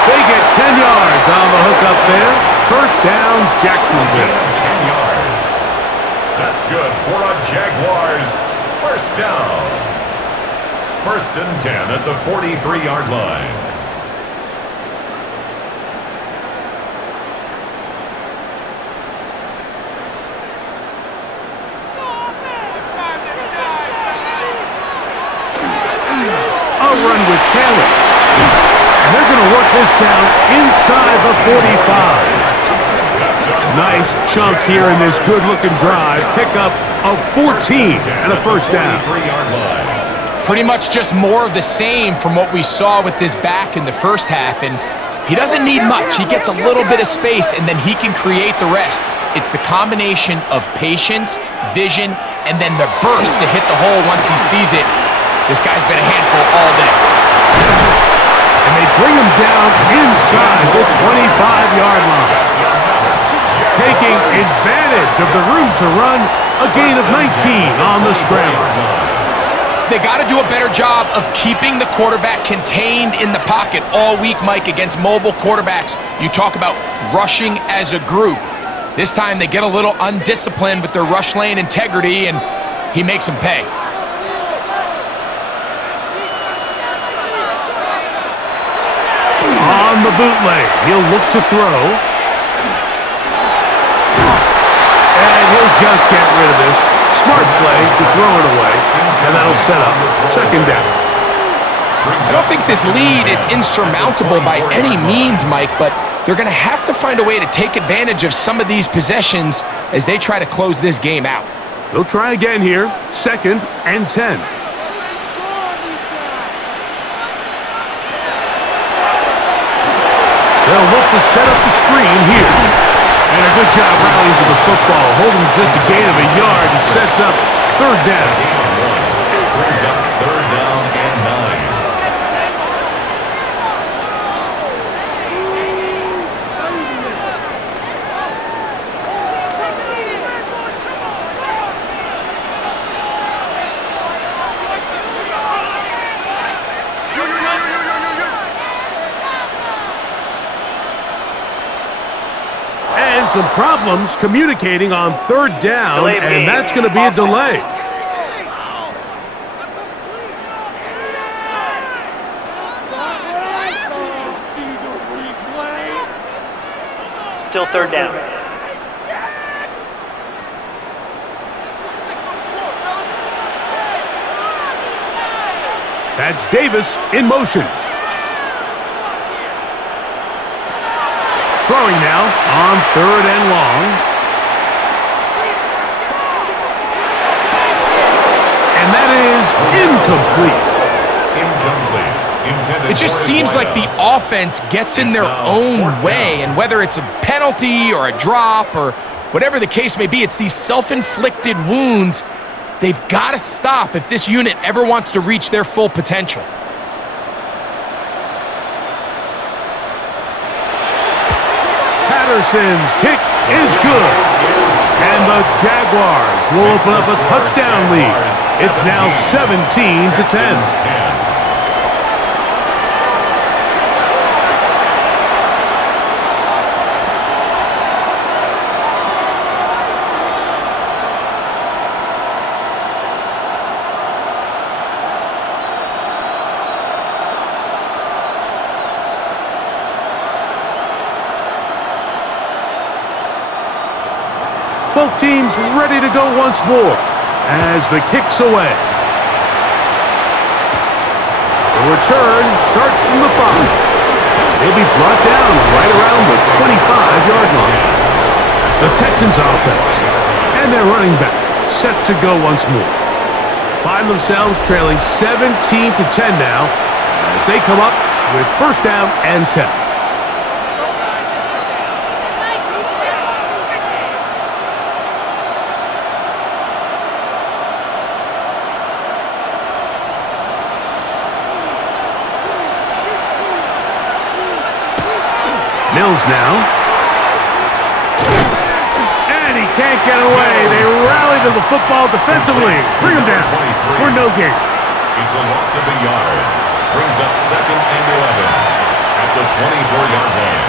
They get 10 yards on the hook up there. First down, Jacksonville. 10 yards. That's good for a Jaguars first down. First and 10 at the 43-yard line. Run with Taylor. And they're going to work this down inside the 45. Nice chunk here in this good-looking drive. Pickup of 14 and a first down. Pretty much just more of the same from what we saw with this back in the first half. And he doesn't need much. He gets a little bit of space, and then he can create the rest. It's the combination of patience, vision, and then the burst to hit the hole once he sees it. This guy's been a handful all day. And they bring him down inside the 25-yard line. Taking advantage of the room to run, a gain of 19 on the scramble. They got to do a better job of keeping the quarterback contained in the pocket all week, Mike, against mobile quarterbacks. You talk about rushing as a group. This time they get a little undisciplined with their rush lane integrity, and he makes them pay. On the bootleg, he'll look to throw. And he'll just get rid of this. Smart play to throw it away. And that'll set up second down. I don't think this lead is insurmountable by any means, Mike, but they're going to have to find a way to take advantage of some of these possessions as they try to close this game out. They'll try again here. Second and 10. They'll look to set up the screen here. And a good job rallying to the football, holding just a gain of a yard and sets up third down. Brings up third down and 9. Some problems communicating on third down, and that's going to be a delay. Still third down. That's Davis in motion. Throwing now on third and long. And that is incomplete. It just seems like the offense gets in their own way, and whether it's a penalty or a drop or whatever the case may be, it's these self-inflicted wounds they've got to stop if this unit ever wants to reach their full potential. Patterson's kick is good. And the Jaguars will open up a touchdown lead. It's now 17-10. Both teams ready to go once more as the kick's away. The return starts from the 5. He'll be brought down right around the 25-yard line. The Texans offense and their running back set to go once more. Find themselves trailing 17-10 now as they come up with first down and 10. Mills now. And he can't get away. They rally to the football defensively. Bring him down for no gain. It's a loss of a yard. Brings up 2nd and 11 at the 24-yard line.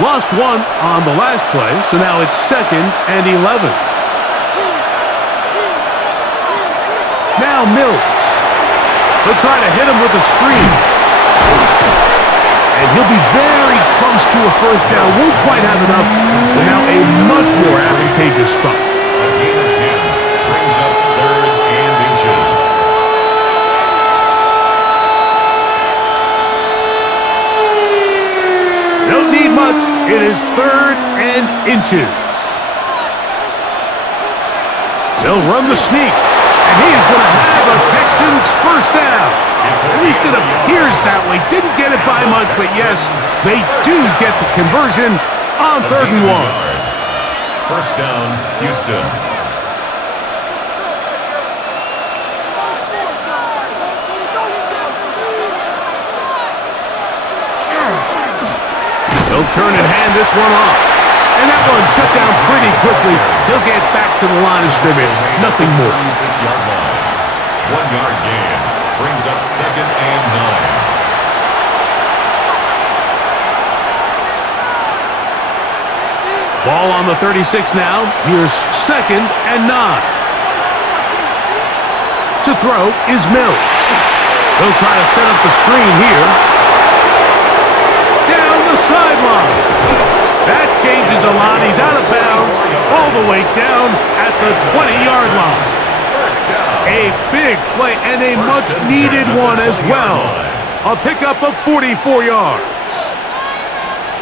Lost one on the last play, so now it's 2nd and 11. Now Mills. They'll try to hit him with a screen. And he'll be very close to a first down. Won't quite have enough, but now a much more advantageous spot. A gain of 10 brings up 3rd and inches. Don't need much. It is 3rd and inches. They'll run the sneak. And he is going to have a Texans first down. At least it appears that way. Didn't get it by much, but yes, they do get the conversion on 3rd and 1. First down, Houston. They'll turn and hand this one off. And that one shut down pretty quickly. He'll get back to the line of scrimmage. Nothing more. 36-yard line. 1-yard gain. Brings up 2nd and 9. Ball on the 36 now. Here's 2nd and 9. To throw is Mills. He'll try to set up the screen here. Down the sideline. That changes a lot. He's out of bounds all the way down at the 20-yard line. A big play and a much-needed one as well. A pickup of 44 yards.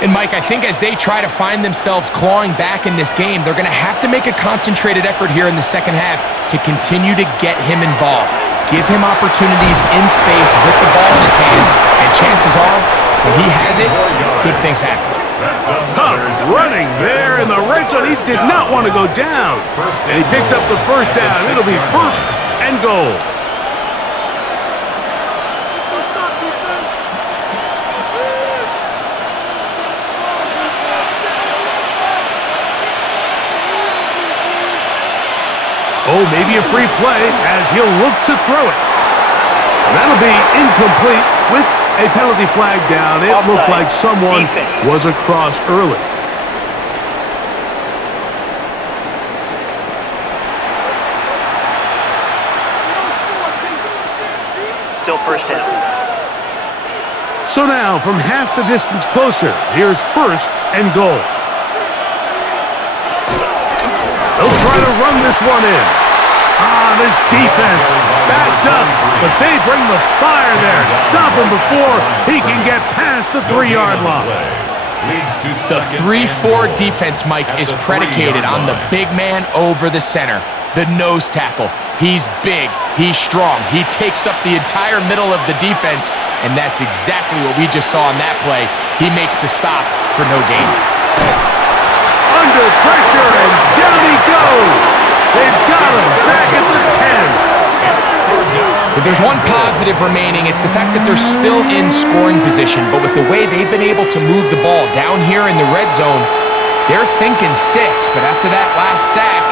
And Mike, I think as they try to find themselves clawing back in this game, they're going to have to make a concentrated effort here in the second half to continue to get him involved. Give him opportunities in space with the ball in his hand, and chances are, when he has it, good things happen. Tough running there in the red zone. He did not want to go down. And he picks up the first down. It'll be 1st and goal. Oh, maybe a free play as he'll look to throw it. And that'll be incomplete with a penalty flag down. It looked like someone was across early. Still first down. So now, from half the distance closer, here's 1st and goal. They'll try to run this one in. This defense backed up, but they bring the fire there. Stop him before he can get past the 3-yard line. The 3-4 defense, Mike, is predicated on the big man over the center, the nose tackle. He's big, he's strong, he takes up the entire middle of the defense, and that's exactly what we just saw on that play. He makes the stop for no gain. Under pressure, and down he goes. They've got him back at the 10. If there's one positive remaining, it's the fact that they're still in scoring position. But with the way they've been able to move the ball down here in the red zone, they're thinking 6. But after that last sack,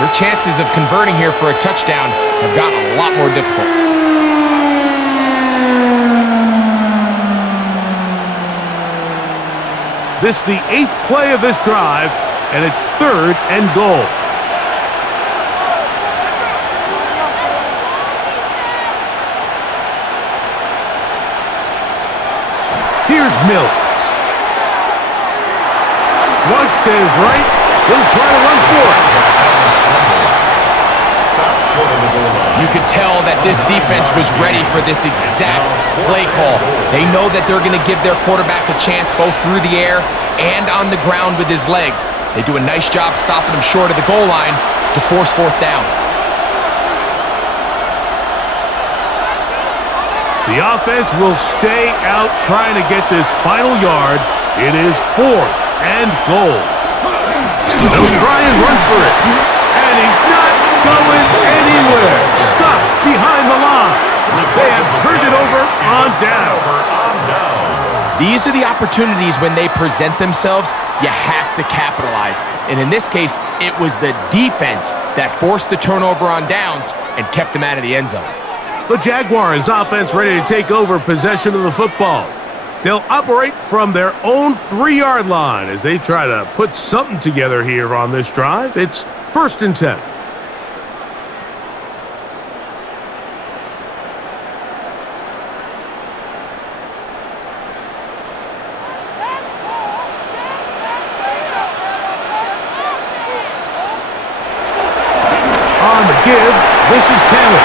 their chances of converting here for a touchdown have gotten a lot more difficult. This is the 8th play of this drive, and it's 3rd and goal. Here's Mills. Flush to his right. He'll try to run for it. You could tell that this defense was ready for this exact play call. They know that they're going to give their quarterback a chance both through the air and on the ground with his legs. They do a nice job stopping him short of the goal line to force 4th down. The offense will stay out trying to get this final yard. It is 4th and goal. They'll try and run for it. And he's not going anywhere. Stuffed behind the line. They have turned it over on down. These are the opportunities when they present themselves, you have to capitalize. And in this case, it was the defense that forced the turnover on downs and kept them out of the end zone. The Jaguars offense ready to take over possession of the football. They'll operate from their own 3-yard line as they try to put something together here on this drive. It's 1st and 10. On the give, this is Taylor.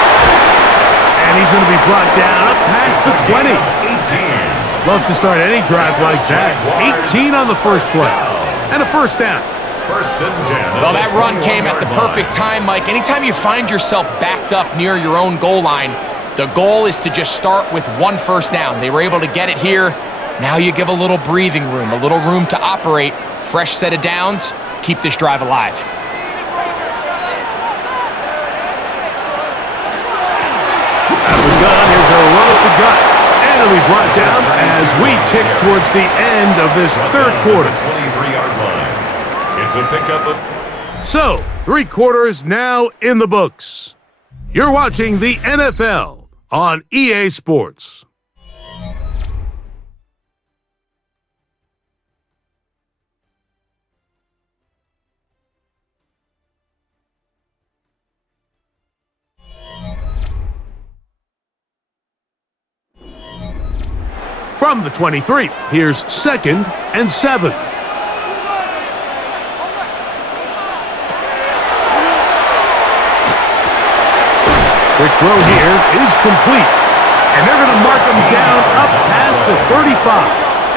And he's going to be brought down up past the 20. 18. Love to start any drive like that. 18 on the first play. And a 1st down. 1st and 10. Well, that run came at the perfect time, Mike. Anytime you find yourself backed up near your own goal line, the goal is to just start with 1 first down. They were able to get it here. Now you give a little breathing room, a little room to operate. Fresh set of downs. Keep this drive alive. Out of the gun, here's a run at the gut. And it'll be brought down as we tick towards the end of this 3rd quarter. 23-yard line. It's a pickup of... So, 3 quarters now in the books. You're watching the NFL on EA Sports. From the 23, here's 2nd and 7. Quick throw here is complete. And they're going to mark him down up past the 35.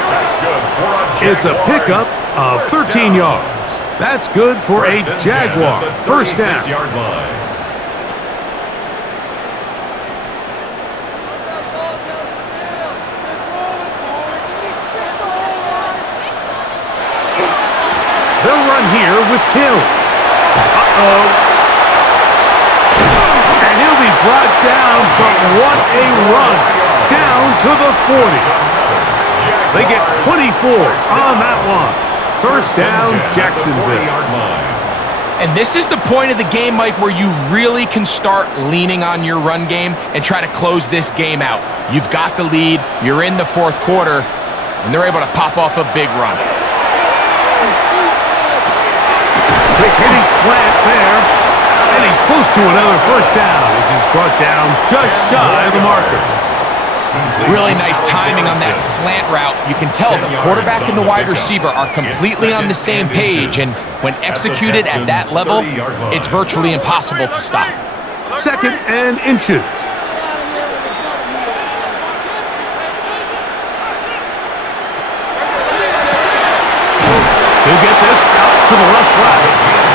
That's good for a It's a pickup of 13 yards. That's good for a Jaguar 1st down. 36-yard line. They'll run here with Kill. And he'll be brought down, but what a run. Down to the 40. They get 24 on that one. 1st down, Jacksonville. And this is the point of the game, Mike, where you really can start leaning on your run game and try to close this game out. You've got the lead, you're in the 4th quarter, and they're able to pop off a big run. Quick hitting slant there, and he's close to another 1st down as he's brought down just shy of the marker. Really nice timing on that slant route. You can tell the quarterback and the wide receiver are completely on the same page, and when executed at that level, it's virtually impossible to stop. 2nd and inches. He'll get this out to the left flat.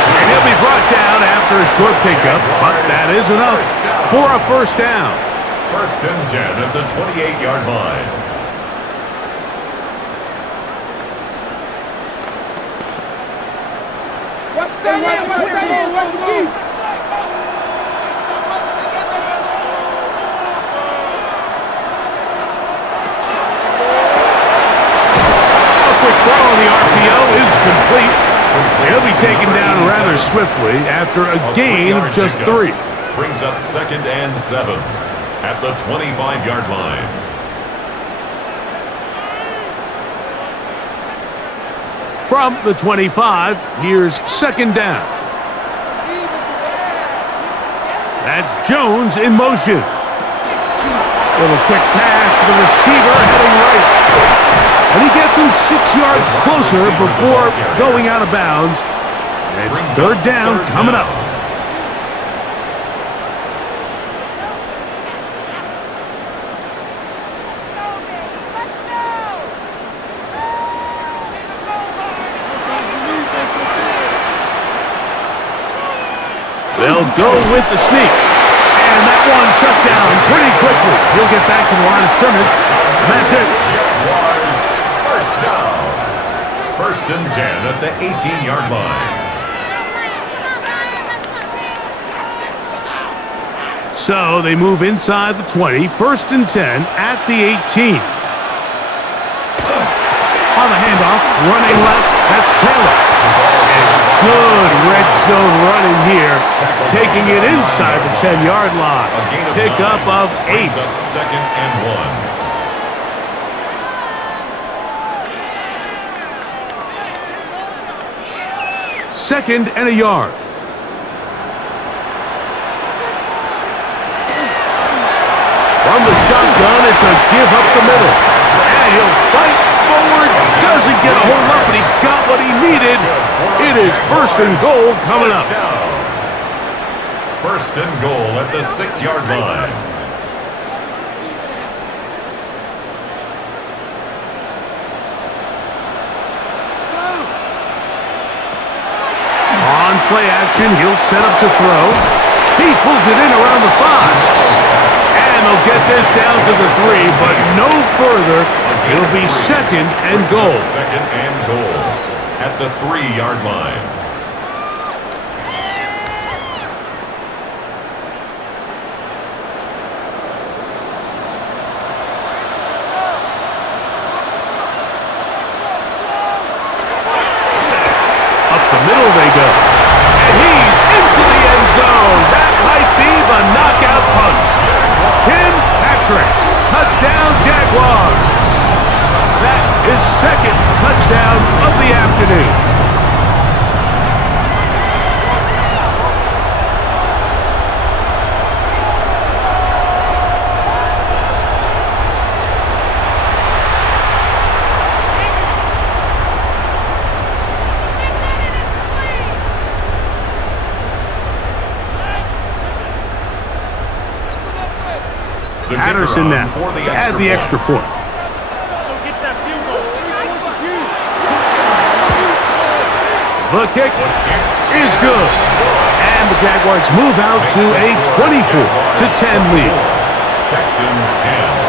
And he'll be brought down after a short pickup, but that is enough for a 1st down. 1st and 10 at the 28-yard line. A quick throw on the RPO is complete. He'll be taken down rather swiftly after a gain of just 3. Brings up 2nd and 7 at the 25-yard line. From the 25, here's 2nd down. That's Jones in motion. Little quick pass to the receiver heading right. And he gets him 6 yards closer before going out of bounds. And it's 3rd down coming up. They'll go with the sneak. And that one shut down pretty quickly. He'll get back to the line of scrimmage. And that's it. Jaguars, 1st down. 1st and 10 at the 18-yard line. So they move inside the 20. 1st and 10 at the 18. On the handoff, running left, that's Taylor. And good red zone running here, taking it inside the 10-yard line. Pickup of 8. Second and 1. Second and a yard. From the shotgun, it's a give up the middle. And he'll fight forward. Doesn't get a hold up, but he got what he needed. It is first and goal coming up. First and goal at the 6-yard line. On play action, he'll set up to throw. He pulls it in around the 5. And they'll get this down to the 3, but no further. It'll be second and goal. Second and goal at the 3-yard line. Up the middle they go. And he's into the end zone. That might be the knockout punch. Tim Patrick, touchdown Jaguars. That is second touchdown of the afternoon. Patterson now to add the extra point. The kick is good. And the Jaguars move out to a 24-10 lead. Texans 10.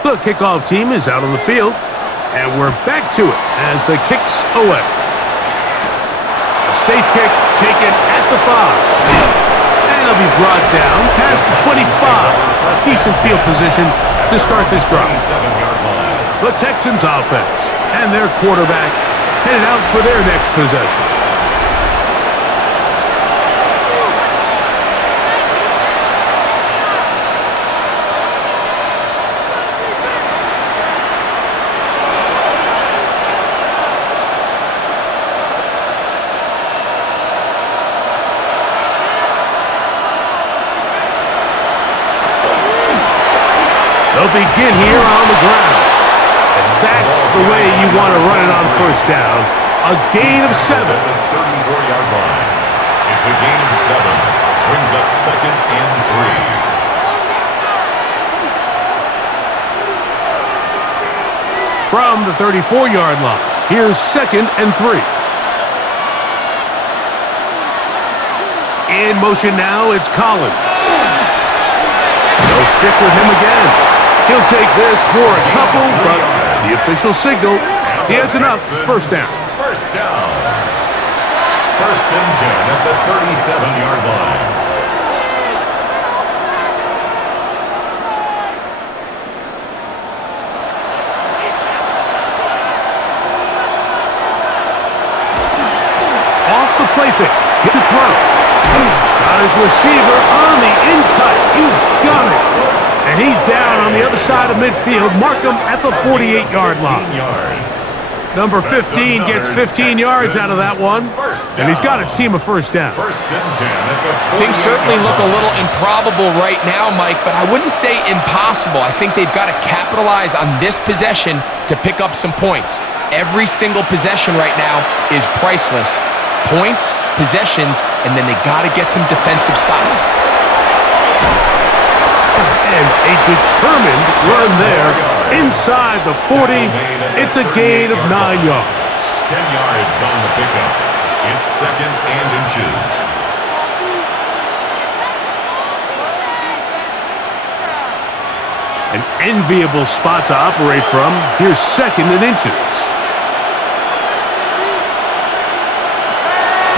The kickoff team is out on the field, and we're back to it as the kick's away. A safe kick taken at the 5. And it'll be brought down past the 25. Decent field position to start this drive. The Texans offense and their quarterback headed out for their next possession. They'll begin here on the ground. And that's the way you want to run it on first down. A gain of 7. At the 34-yard line. It's a gain of 7. Brings up second and 3. From the 34-yard line, here's second and 3. In motion now, it's Collins. They'll stick with him again. He'll take this for a couple, but the official signal, he has enough. First down. First down. First and 10 at the 37-yard line. Off the play fake. Hit to throw. Got his receiver on the in-cut. He's got it. And he's down on the other side of midfield. Mark him at the 48-yard line. Number 15 gets 15 yards out of that one. And he's got his team a first down. First and 10 at the 48-yard line. Things certainly look a little improbable right now, Mike, but I wouldn't say impossible. I think they've got to capitalize on this possession to pick up some points. Every single possession right now is priceless. Points, possessions, and then they got to get some defensive stops. And a determined run there inside the 40. It's a gain of 9 yards. 10 yards on the pickup. It's second and inches. enviable spot to operate from. Here's 2nd and inches.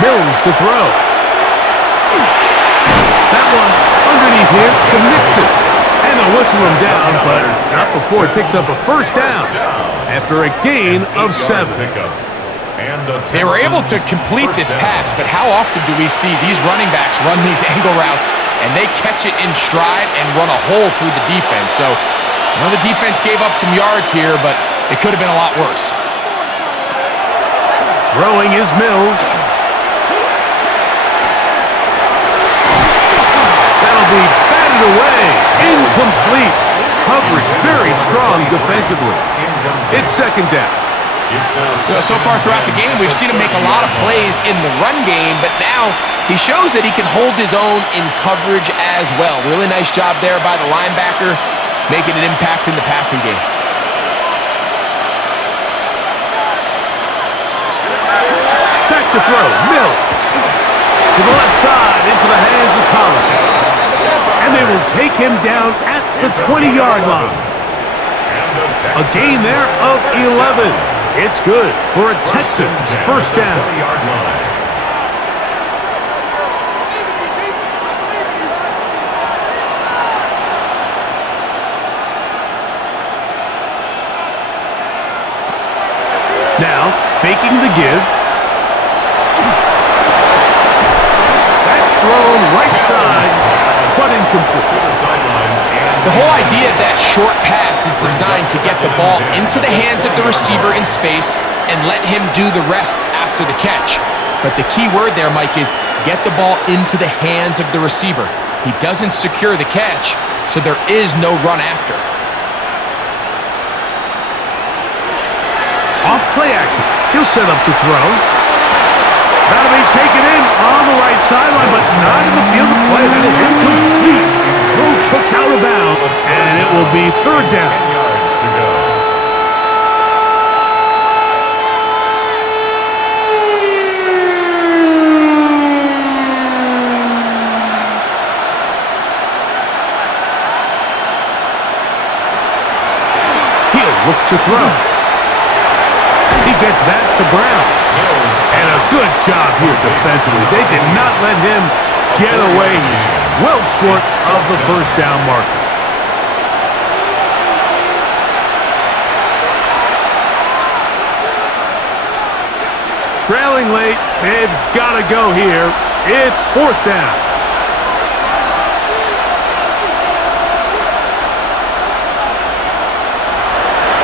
Mills to throw. That one underneath here to mix it. And they'll whistle him down, but not before he picks up a first down after a gain of 7. They were able to complete this pass, but how often do we see these running backs run these angle routes and they catch it in stride and run a hole through the defense? So, the defense gave up some yards here, but it could have been a lot worse. Throwing is Mills. That'll be batted away. Incomplete. Coverage very strong defensively. It's 2nd down. So far throughout the game, we've seen him make a lot of plays in the run game, but now he shows that he can hold his own in coverage as well. Really nice job there by the linebacker, making an impact in the passing game. Back to throw. Mills. To the left side, into the hands of Collins. And they will take him down at the 20-yard line. A gain there of 11. It's good for a Texans first down. Now, faking the give. That's thrown right side, but incomplete. The whole idea of that short pass is designed to get the ball into the hands of the receiver in space and let him do the rest after the catch. But the key word there, Mike, is get the ball into the hands of the receiver. He doesn't secure the catch, so there is no run after. Off play action. He'll set up to throw. That'll be taken in on the right sideline, but not in the field of play. That is incomplete. Throw took out of bounds, and it will be 3rd down. 10 yards to go. He'll look to throw. He gets that to Brown. And a good job here defensively. They did not let him get away. He's well short of the first down marker. Trailing late, they've got to go here. It's 4th down.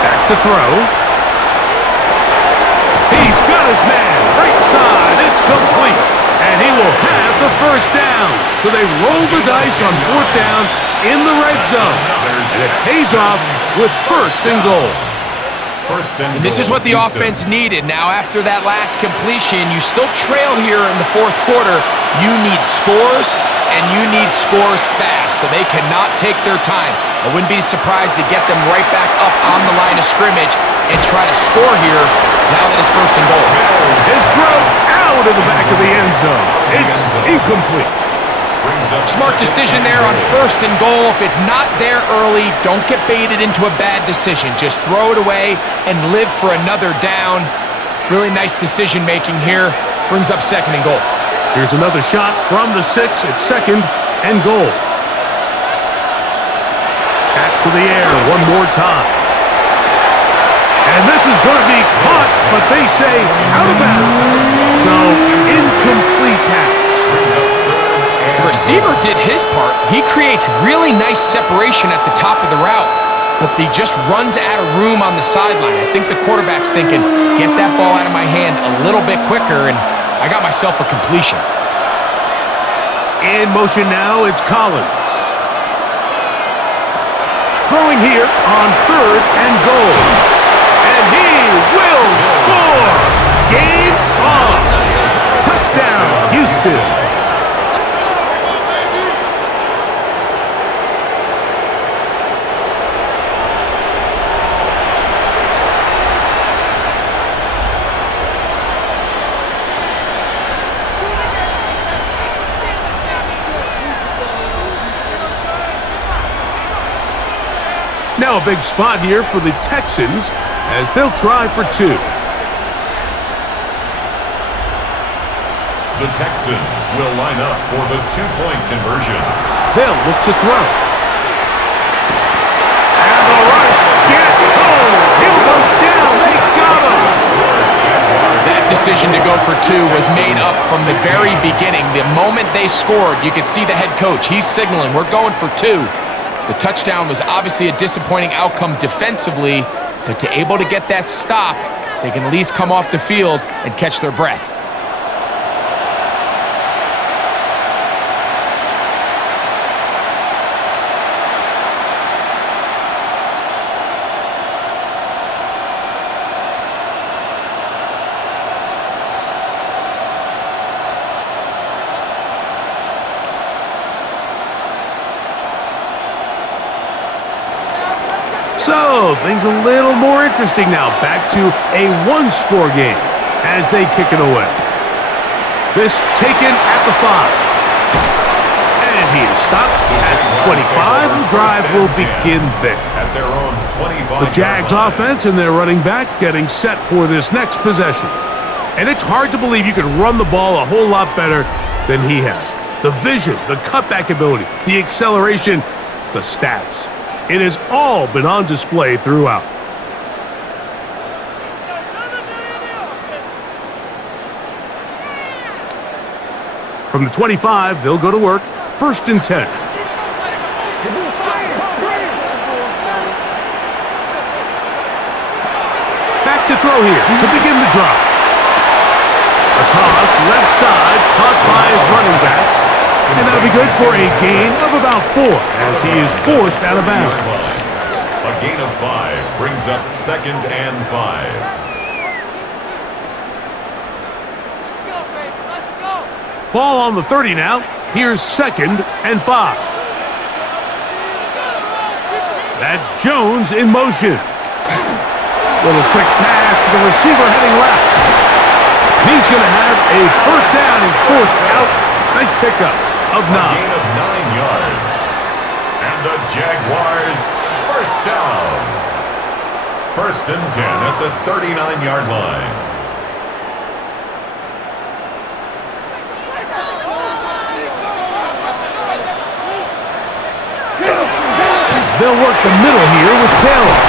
Back to throw. He's got his man. Right side, it's complete. And he will have the first down. So they roll the dice on 4th down in the red zone. And it pays off with 1st and goal. And this is what the offense needed. Now, after that last completion, you still trail here in the 4th quarter. You need scores, and you need scores fast, so they cannot take their time. I wouldn't be surprised to get them right back up on the line of scrimmage and try to score here now that it's 1st and goal. His throw out of the back of the end zone. It's incomplete. Smart decision there on 1st and goal. If it's not there early, don't get baited into a bad decision. Just throw it away and live for another down. Really nice decision making here. Brings up 2nd and goal. Here's another shot from the 6 at 2nd and goal. Back to the air one more time. And this is going to be caught, but they say out of bounds. So, incomplete pass. The receiver did his part. He creates really nice separation at the top of the route, but he just runs out of room on the sideline. I think the quarterback's thinking, get that ball out of my hand a little bit quicker, and I got myself a completion. In motion now, it's Collins. Throwing here on 3rd and goal. And he will score! Game on! Touchdown, Houston! Now a big spot here for the Texans as they'll try for 2. The Texans will line up for the 2-point conversion. They'll look to throw. And the rush gets home. He'll go down. They got him. That decision to go for 2 was made up from the very beginning. The moment they scored, you could see the head coach. He's signaling, we're going for 2. The touchdown was obviously a disappointing outcome defensively, but to able to get that stop, they can at least come off the field and catch their breath. So, things a little more interesting now. Back to a 1-score game as they kick it away. This taken at the 5. And he is stopped at the 25. The drive will begin there. At their own 25. The Jags offense and their running back getting set for this next possession. And it's hard to believe you can run the ball a whole lot better than he has. The vision, the cutback ability, the acceleration, the stats. It has all been on display throughout. From the 25, they'll go to work. 1st and 10. Back to throw here to begin the drive. A toss left side caught by his running back. And that'll be good for a gain of about 4 as he is forced out of bounds. A gain of 5 brings up 2nd and 5. Ball on the 30 now. Here's 2nd and 5. That's Jones in motion. Little quick pass to the receiver heading left. He's going to have a 1st down and forced out. Nice pickup of 9. A gain of 9 yards. And the Jaguars 1st down. 1st and 10 at the 39-yard line. They'll work the middle here with Taylor.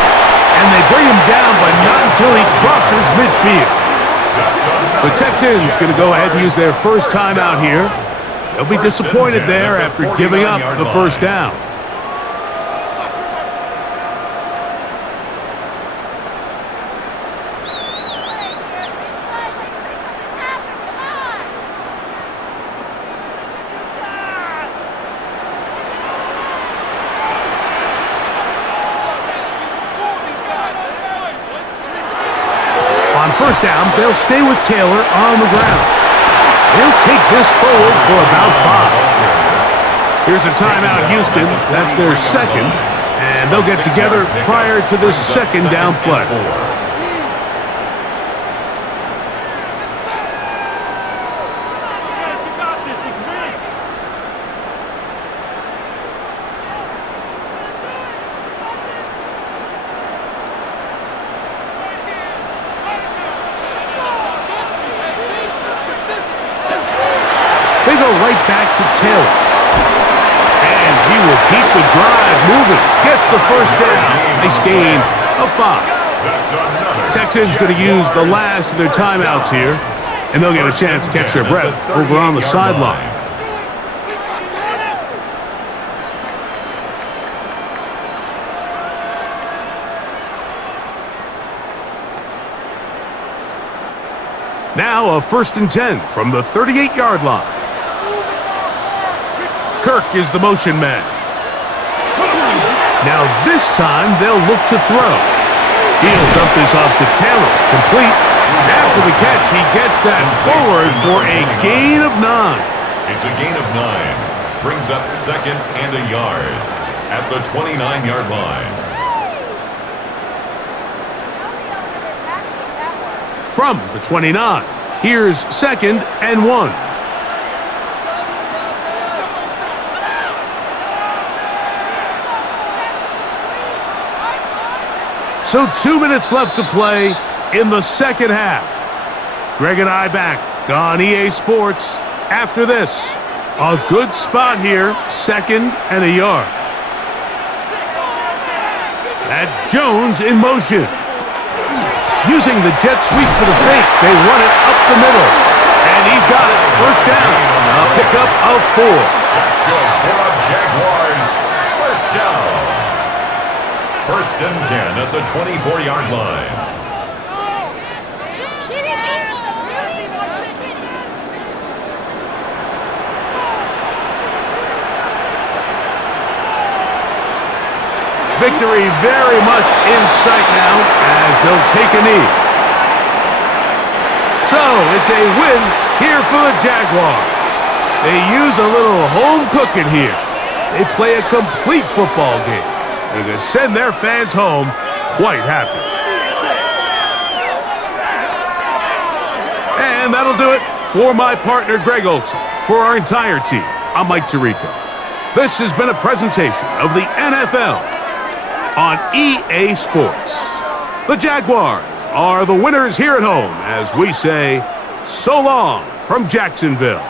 And they bring him down, but not until he crosses midfield. The Texans going to go ahead and use their 1st timeout here. They'll be disappointed there after giving up the 1st down. On 1st down, they'll stay with Taylor on the ground. He'll take this forward for about 5. Here's a timeout, Houston. That's their 2nd. And they'll get together prior to this 2nd down play. They go right back to Taylor. And he will keep the drive moving. Gets the 1st down. Nice gain of 5. Texans going to use the last of their timeouts here. And they'll get a chance to catch their breath over on the sideline. Now a 1st and 10 from the 38-yard line. Kirk is the motion man. Now this time they'll look to throw. He'll dump this off to Taylor. Complete. After the catch, he gets that forward for a gain of 9. It's a gain of 9. Brings up 2nd and a yard at the 29-yard line. From the 29, here's 2nd and 1. So 2 minutes left to play in the second half. Greg and I back on EA Sports after this. A good spot here, 2nd and a yard. That's Jones in motion. Using the jet sweep for the fake, they run it up the middle. And he's got it. First down. A pickup of 4. That's good for the Jaguars. First down. 1st and 10 at the 24-yard line. Victory very much in sight now as they'll take a knee. So it's a win here for the Jaguars. They use a little home cooking here. They play a complete football game. They're going to send their fans home quite happy. And that'll do it for my partner, Greg Olson. For our entire team, I'm Mike Tirico. This has been a presentation of the NFL on EA Sports. The Jaguars are the winners here at home as we say so long from Jacksonville.